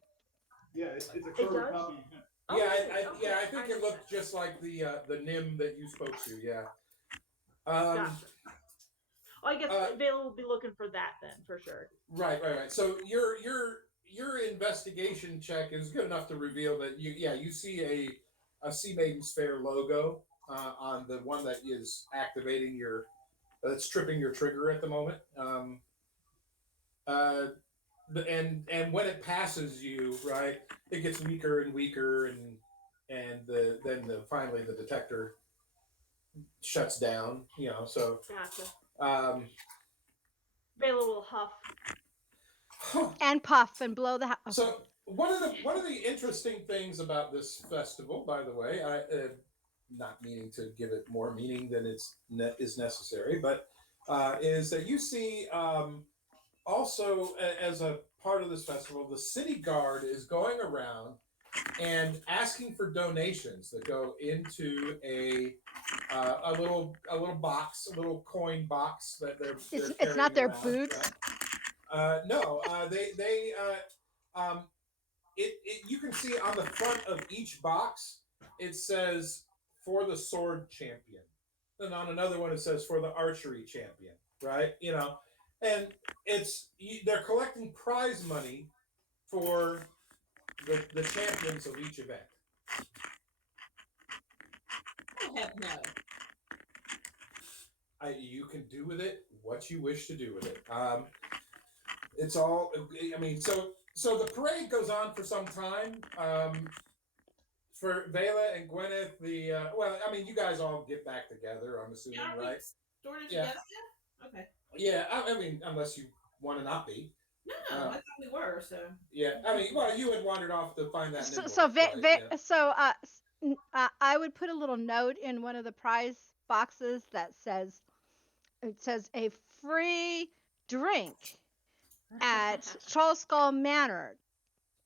Yeah, it's a It carbon does? copy. Yeah, Okay, I think it I looked just like the Nim that you spoke to. Yeah, Gotcha. Well, I guess uh, Vela will be looking for that then, for sure. Right. So your investigation check is good enough to reveal that you see a Sea Maiden's Fair logo on the one that is activating your that's tripping your trigger at the moment. Uh, and when it passes you, right, it gets weaker and weaker, and finally the detector shuts down. So Gotcha. um, Vela will huff. And puff and blow the house. So one of the interesting things about this festival, by the way, I not meaning to give it more meaning than is necessary, but is that you see also as a part of this festival, the city guard is going around and asking for donations that go into a little box, a little coin box that they're It's not carrying their around, boots. right? No, you can see on the front of each box it says for the sword champion, and on another one it says for the archery champion, right? And they're collecting prize money for the champions of each event. Oh, heck no. You can do with it what you wish to do with it. It's all. I mean, so the parade goes on for some time. For Vela and Gwyneth, you guys all get back together. I'm assuming, Are right? we sort of Yeah. together yet? Okay. Yeah, I mean, unless you want to not be. No, I thought we were, so. Yeah, I mean, well, you had wandered off to find that. I would put a little note in one of the prize boxes that says, it says a free drink at Charles Skull Manor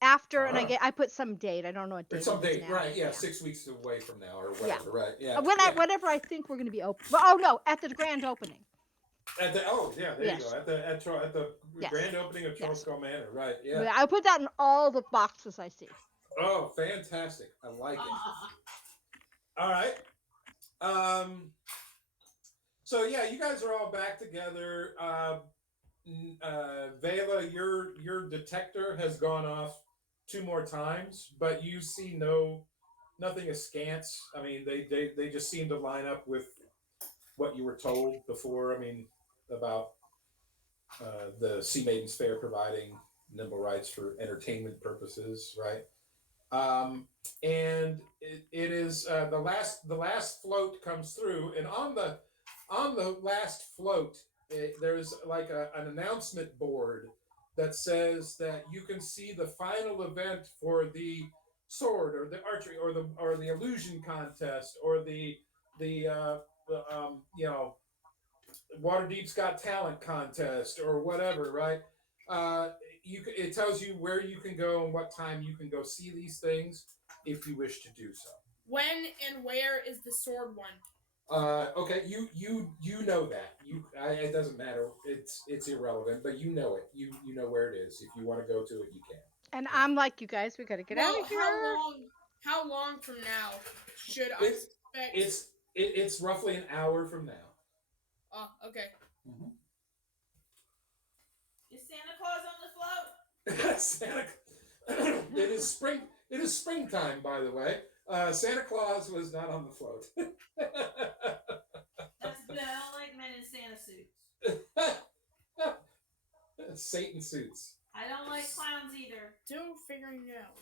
after, and I put some date. I don't know what date. It's some it is date, now. right? Yeah, 6 weeks away from now, or whatever, right? Yeah. Whenever I think we're going to be open. Oh no, at the grand opening. There you go. At the Yes. grand opening of Charles Yes. Skull Manor, right? Yeah. I put that in all the boxes I see. Oh, fantastic! I like it. All right. So yeah, you guys are all back together. Vela, your detector has gone off 2 more times, but you see nothing askance. I mean, they just seem to line up with what you were told before. I mean, about the Sea Maiden's Fair providing nimble rights for entertainment purposes, right? And it is the last float comes through, and on the last float, there's like an announcement board that says that you can see the final event for the sword or the archery or the illusion contest or the Waterdeep's Got Talent contest or whatever, right? It tells you where you can go and what time you can go see these things if you wish to do so. When and where is the sword one? Okay, you know that. It doesn't matter. It's irrelevant, but you know it. You know where it is. If you want to go to it, you can. And I'm like, you guys, we gotta get out of here. How long from now should I expect? It's roughly an hour from now. Oh, okay. Mm-hmm. Is Santa Claus on the float? Santa. It is spring. It is springtime, by the way. Santa Claus was not on the float. That's good. I don't like men in Santa suits. Satan suits. I don't like clowns either. Still figuring it out.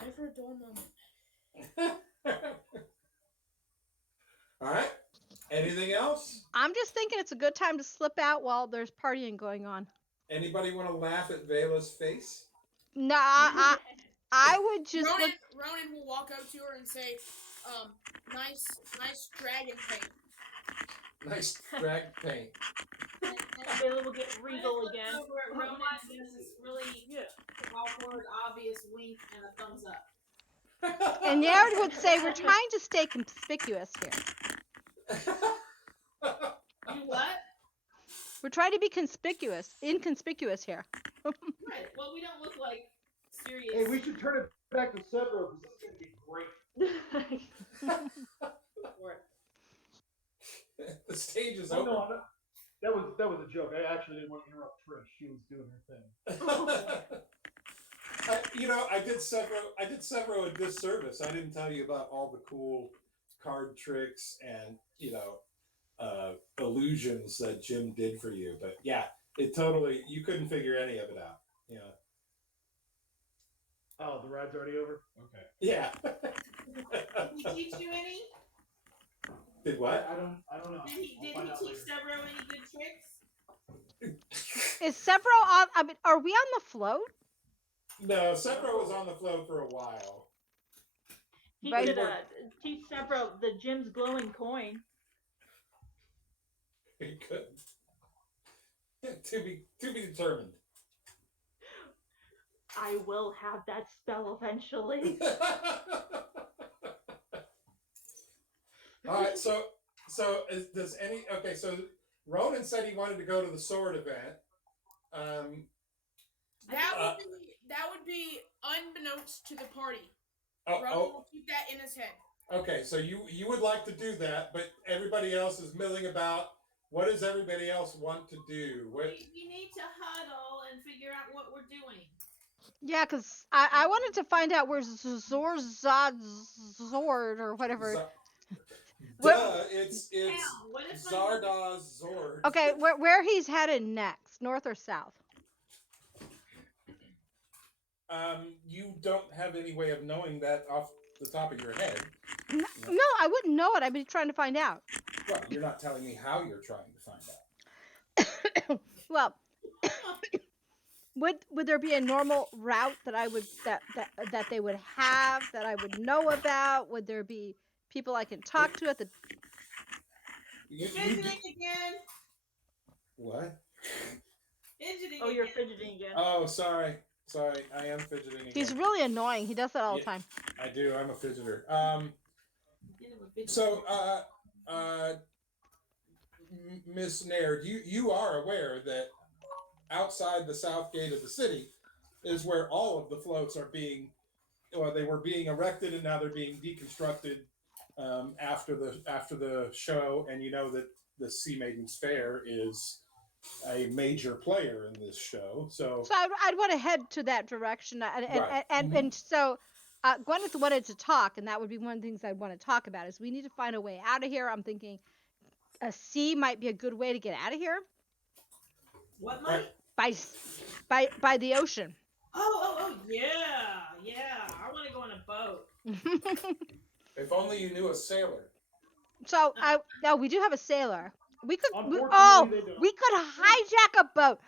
Never a dull moment. All right. Anything else? I'm just thinking it's a good time to slip out while there's partying going on. Anybody want to laugh at Vela's face? No, I would just look. Ronan will walk up to her and say, nice dragon paint. Nice drag paint. And Vela will get regal again. Roman does this really awkward, obvious wink and a thumbs up. And Yared would say, we're trying to stay conspicuous here. You what? We're trying to be inconspicuous here. Right. Well, we don't look like serious. Hey, we should turn it back to Severo because this is going to be great. The stage is Oh, open. no, that was a joke. I actually didn't want to interrupt Trish. She was doing her thing. I did several a disservice. I didn't tell you about all the cool card tricks and illusions that Jim did for you. But yeah, you couldn't figure any of it out. Yeah. Oh, the ride's already over? Okay. Yeah. Did he teach you any? Did what? I don't know. Did he I'll find out teach later. Severo any good tricks? Is Severo on? I mean, are we on the float? No, Sepro was on the float for a while. He Right. could teach Severo the Jim's glowing coin. He couldn't. To be determined. I will have that spell eventually. All right, so does any okay? So Ronan said he wanted to go to the sword event. That would be unbeknownst to the party. Oh, Rowan will keep that in his head. okay. So you would like to do that, but everybody else is milling about. What does everybody else want to do? What? We need to huddle and figure out what we're doing. Yeah, because I wanted to find out where Zorzad Zord or whatever. Duh, it's Hell, what if I- Zardoz Zord. Okay, where he's headed next, north or south? You don't have any way of knowing that off the top of your head. No, I wouldn't know it. I'd be trying to find out. Well, you're not telling me how you're trying to find out. Well, would there be a normal route that I would that they would have that I would know about? Would there be people I can talk to at the? Fidgeting again. What? Fidgeting Oh, you're again. fidgeting again. Oh, sorry. I am fidgeting again. He's really annoying. He does that all the Yeah. time. I do. I'm a fidgeter. Get him a fidget So, spinner. Miss Naird, you are aware that outside the south gate of the city is where all of the floats are being, well, they were being erected and now they're being deconstructed after the show, and you know that the Sea Maidens Fair is a major player in this show. So I'd want to head to that direction, Right. and so Gwyneth wanted to talk, and that would be one of the things I'd want to talk about. Is we need to find a way out of here. I'm thinking a sea might be a good way to get out of here What might? by the ocean. Oh, yeah. I want to go on a boat. if only you knew a sailor. So no, we do have a sailor. We could. Unfortunately, they don't. We could hijack a boat.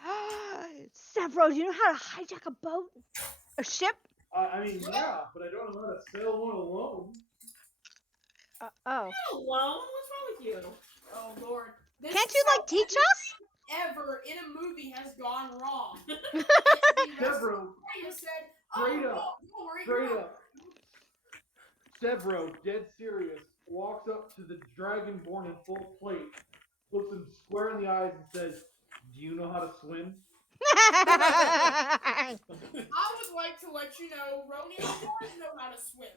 Several. Do you know how to hijack a boat? A ship? I mean, yeah, but I don't know how to sail one alone. Oh. You alone? What's wrong with you? Oh Lord. This Can't is you how like teach us? ever in a movie has gone wrong. Severo, I just said, Straight oh, up. don't worry, straight girl. up. Severo, dead serious, walks up to the Dragonborn in full plate, looks him square in the eyes and says, "Do you know how to swim?" I would like to let you know, Roni does know how to swim.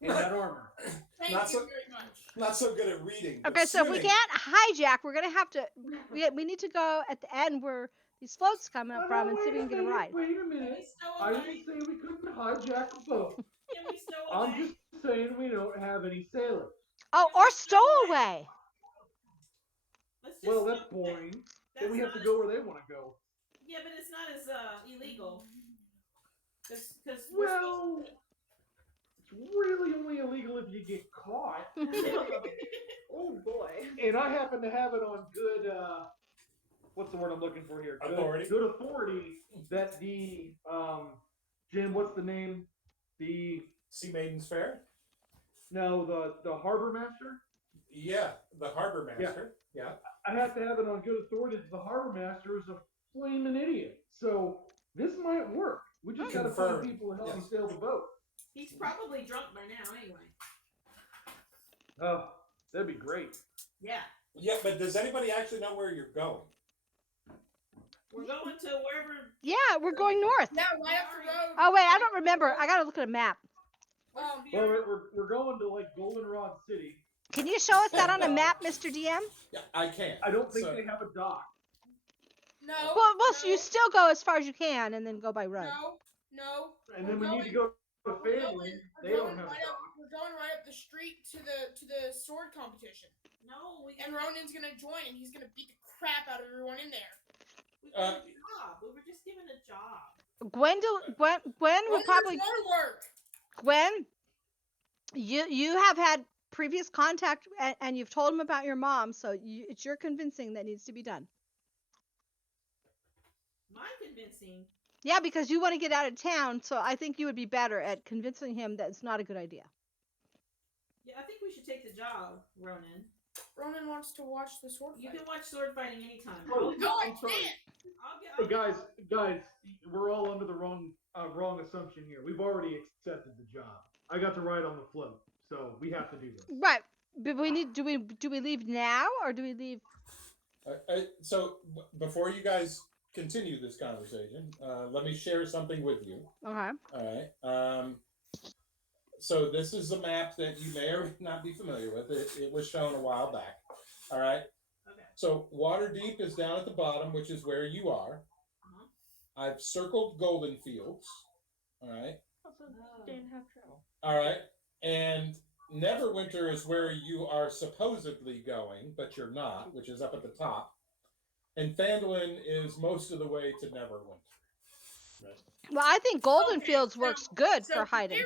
In that armor. Thank Not you so- very much. Not so good at reading. but Okay, so if we swimming. can't hijack, we're gonna have to. We need to go at the end where these floats come up from and see if we can get a ride. Wait a Can we minute. stow I away? didn't say we couldn't hijack a boat. Can we stow I'm away? just saying we don't have any sailors. Oh, or stowaway. Let's just Well, that's stow away. boring. That's Then we have not to go where they want to go. Yeah, but it's not as illegal. Because Well, it's really only illegal if you get caught. Oh boy. And I happen to have it on good, what's the word I'm looking for here? Authority. Good authority that the, Jim, what's the name? The, Sea Maidens Fair? no, the harbor master? Yeah, the harbor master. Yeah. I have to have it on good authority that the harbor master is a flaming idiot. So this might work. We just gotta find Confirmed. people to help me Yes. sail the boat. he's probably drunk by now anyway. Oh, that'd be great. Yeah. Yeah, but does anybody actually know where you're going? We're going to wherever. Yeah, we're going north. Yeah, right up the road. Oh wait, I don't remember. I gotta look at a map. Well, we're going to like Goldenrod City. Can you show us that on a map, Mr. DM? Yeah, I can. I don't think So- they have a dock. No. Well, no, so you still go as far as you can and then go by road. No. And then we need to go to family. They don't have a dock. We're going right up the street to the sword competition. No, we And Ronin's gonna join, and he's gonna beat the crap out of everyone in there. we got a job. We were just given a job. Gwen will probably More work. Gwen. You have had previous contact and you've told him about your mom, so it's your convincing that needs to be done. My convincing. Yeah, because you want to get out of town, so I think you would be better at convincing him that it's not a good idea. Yeah, I think we should take the job, Ronan. Ronin wants to watch the sword You fight. can watch sword fighting anytime. Oh, No, I I'm sorry. can't. Hey guys, we're all under the wrong assumption here. We've already accepted the job. I got to ride on the float, so we have to do this. Right. But we need. Do we leave now or do we leave? So before you guys continue this conversation, let me share something with you. Okay. All right. So this is a map that you may or may not be familiar with. It was shown a while back. All right. Okay. So Waterdeep is down at the bottom, which is where you are. Uh-huh. I've circled Golden Fields. All right. Also, didn't have travel. All right. And Neverwinter is where you are supposedly going, but you're not, which is up at the top. And Phandalin is most of the way to Neverwinter. Right. Well, I think Golden Okay, Fields so- works good so for hiding.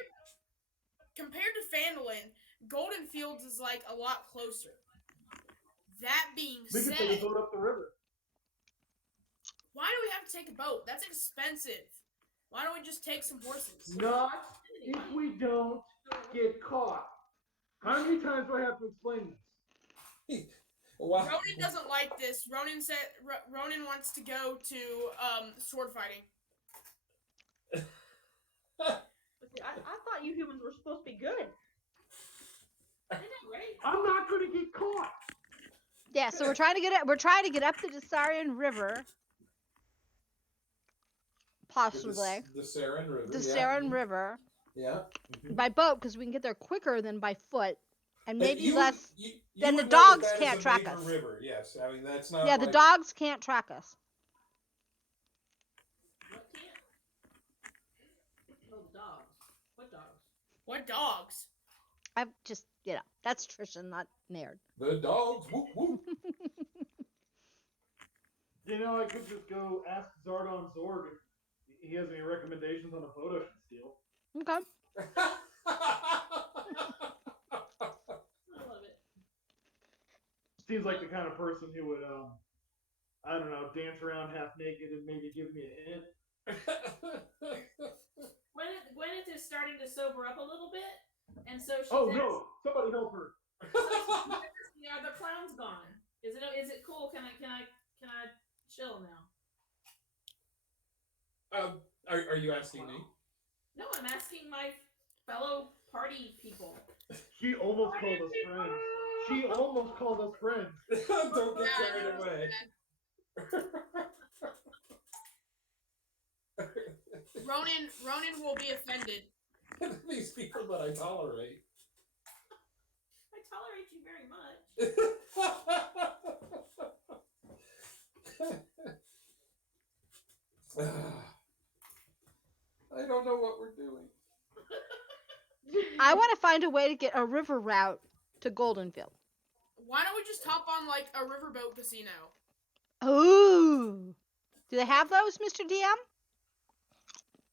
Compared to Phandalin, Golden Fields is like a lot closer. That being We can said, take a boat up the river. why do we have to take a boat? That's expensive. Why don't we just take some horses? Not if we don't get caught. How many times do I have to explain this? Wow. Ronin doesn't like this. Ronin said Ronin wants to go to sword fighting. But see, I thought you humans were supposed to be good. I know, right? I'm not going to get caught. Yeah, so we're trying to get up the Desarian River. Possibly. The Saren River. The yeah. Saren River Yeah. by boat because we can get there quicker than by foot and But maybe you- less. you then the would know that dogs that is can't a track major us. River, yes. I mean that's not. Yeah, the like- dogs can't track us. What can't? Oh, the dogs. What dogs? What dogs? I've just that's Trishan, not Naird. The dogs. Whoop whoop. You know, I could just go ask Zardon Zorg if he has any recommendations on a boat I should steal. Okay. I love it. Seems like the kind of person who would, I don't know, dance around half naked and maybe give me a hint. Gwyneth is starting to sober up a little bit, and so she's Oh no! Somebody help her! asking, are the clowns gone? Is it cool? Can I chill now? Are you asking me? No, I'm asking my fellow party people. She almost called us friends. She almost called us friends. Don't get Yeah, carried that was away. Ronin will be offended. These people that I tolerate. I tolerate you very much. I don't know what we're doing. I want to find a way to get a river route to Goldenfield. Why don't we just hop on like a riverboat casino? Ooh. Do they have those, Mr.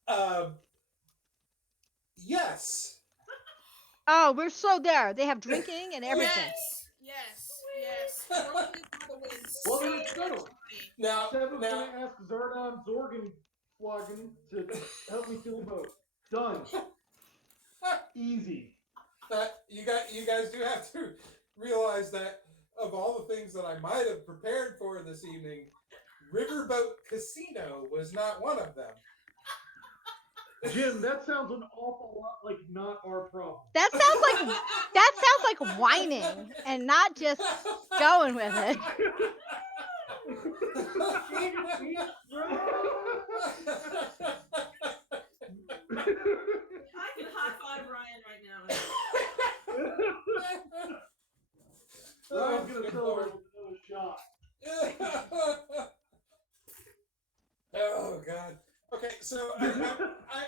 DM? Yes. Oh, we're so there. They have drinking and everything. Yes. Ronin is gonna win Well, so then it's settled. much money. Now, Seven's now, gonna ask Zardon Zorgenwagen to help me steal a boat. Done. Easy. you guys do have to realize that of all the things that I might have prepared for this evening, Riverboat Casino was not one of them. Jim, that sounds an awful lot like not our problem. That sounds like whining and not just going with it. I can high five Ryan right now. gonna celebrate with another shot. Oh God. Okay, so I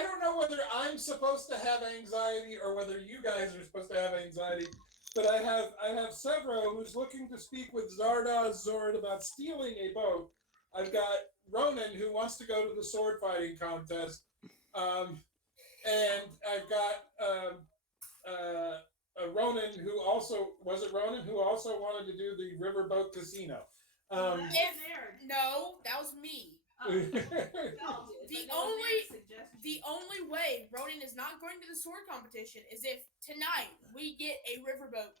don't know whether I'm supposed to have anxiety or whether you guys are supposed to have anxiety, but I have Severo who's looking to speak with Zardoz Zord about stealing a boat. I've got Ronan who wants to go to the sword fighting contest, and I've got Ronan who also Ronan who also wanted to do the riverboat casino. No, that was me. The only way Ronan is not going to the sword competition is if tonight we get a riverboat.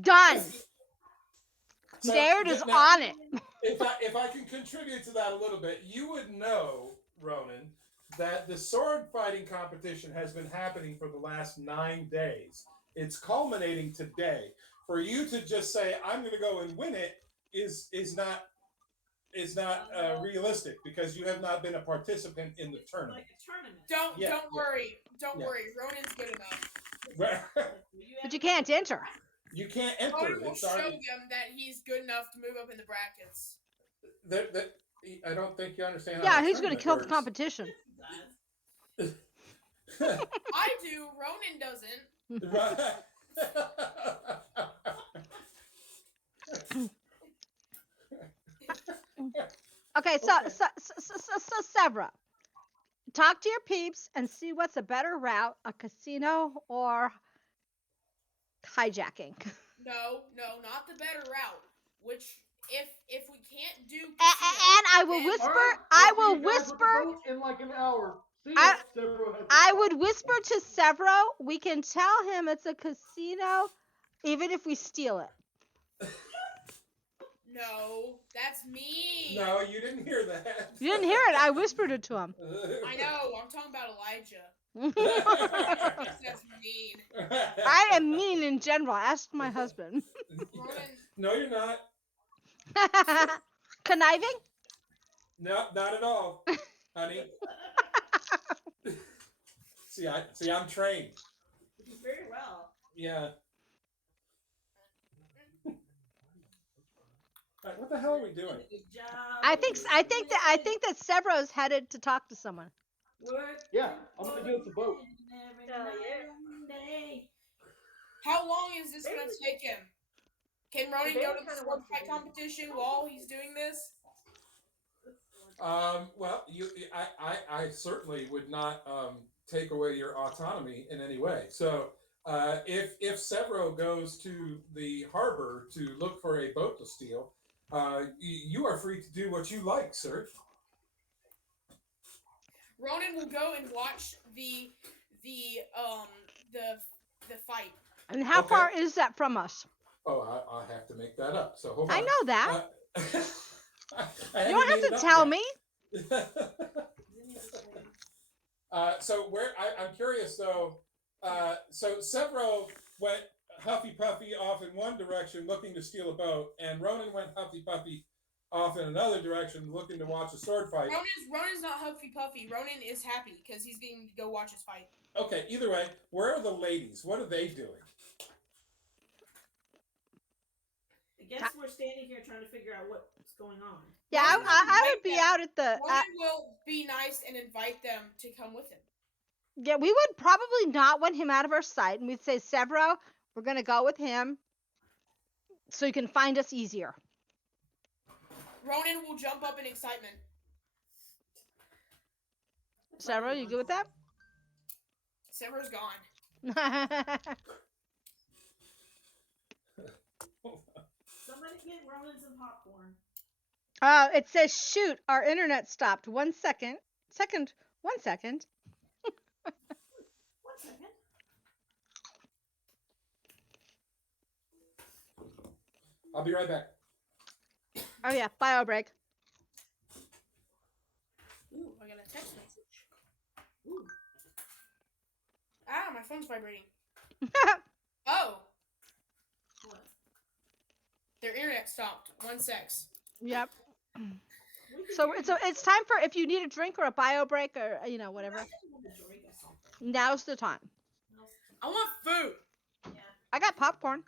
Done. So, Jared is now, on it. If I can contribute to that a little bit, you would know, Ronan, that the sword fighting competition has been happening for the last 9 days. It's culminating today. For you to just say I'm going to go and win it is not realistic because you have not been a participant in the tournament. Like a tournament. Don't worry. Don't Yeah. worry. Ronan's good enough. But you can't enter. You can't enter. Ronan will It's show already, them that he's good enough to move up in the brackets. I don't think you understand. Yeah, how the who's going to tournament kill the works. competition? I do. Ronan doesn't. Right. Okay, so Severa, talk to your peeps and see what's a better route, a casino or hijacking. No, not the better route. Which, if we can't do, And casino, I will then- whisper. Alright, I I'll will see you guys with the whisper. boat in like an hour. See I- ya, Severo has I would whisper to Severo. We can tell him it's a casino, even if we steal it. No, that's me. No, you didn't hear that. You didn't hear it. I whispered it to him. I know. I'm talking about Elijah. That's mean. I am mean in general. Ask my husband. Ronan, No, you're not. Conniving? No, not at all, honey. See, I'm trained. Very well. Yeah. Alright, what the hell are we doing? Good job. I think that Severo's headed to talk to someone. Work Yeah, I'm gonna get us a boat. every Hell night yeah. and day. how long is this going to take him? Can Ronan They go to kinda the sword wants to fight do- competition while he's doing this? Well, I certainly would not take away your autonomy in any way. So, if Severo goes to the harbor to look for a boat to steal, you are free to do what you like, sir. Ronan will go and watch the fight. And how Okay. far is that from us? Oh, I have to make that up. So hold on. I know that. I You don't have to tell me. So I'm curious though. So Severo went Huffy Puffy off in one direction, looking to steal a boat, and Ronan went Huffy Puffy off in another direction, looking to watch a sword fight. Ronan's not Huffy Puffy. Ronan is happy because he's getting to go watch his fight. Okay, either way, where are the ladies? What are they doing? I guess we're standing here trying to figure out what's going on. Yeah, I would be out at the. Ronan will be nice and invite them to come with him. Yeah, we would probably not want him out of our sight, and we'd say, Severo, we're gonna go with him, so you can find us easier. Ronan will jump up in excitement. Severo, you good with that? Severo's gone. Somebody get Ronan some popcorn. It says, shoot, our internet stopped. 1 second. 1 second. 1 second. I'll be right back. Oh yeah, bio break. Ooh, I got a text message. Ooh. Ah, my phone's vibrating. Oh, What? their internet stopped. 1 sec. Yep. We can So hear it's time for if you need a drink or a bio break or whatever. I think we want to drink or something. Now's the time. I want food. Yeah. I got popcorn.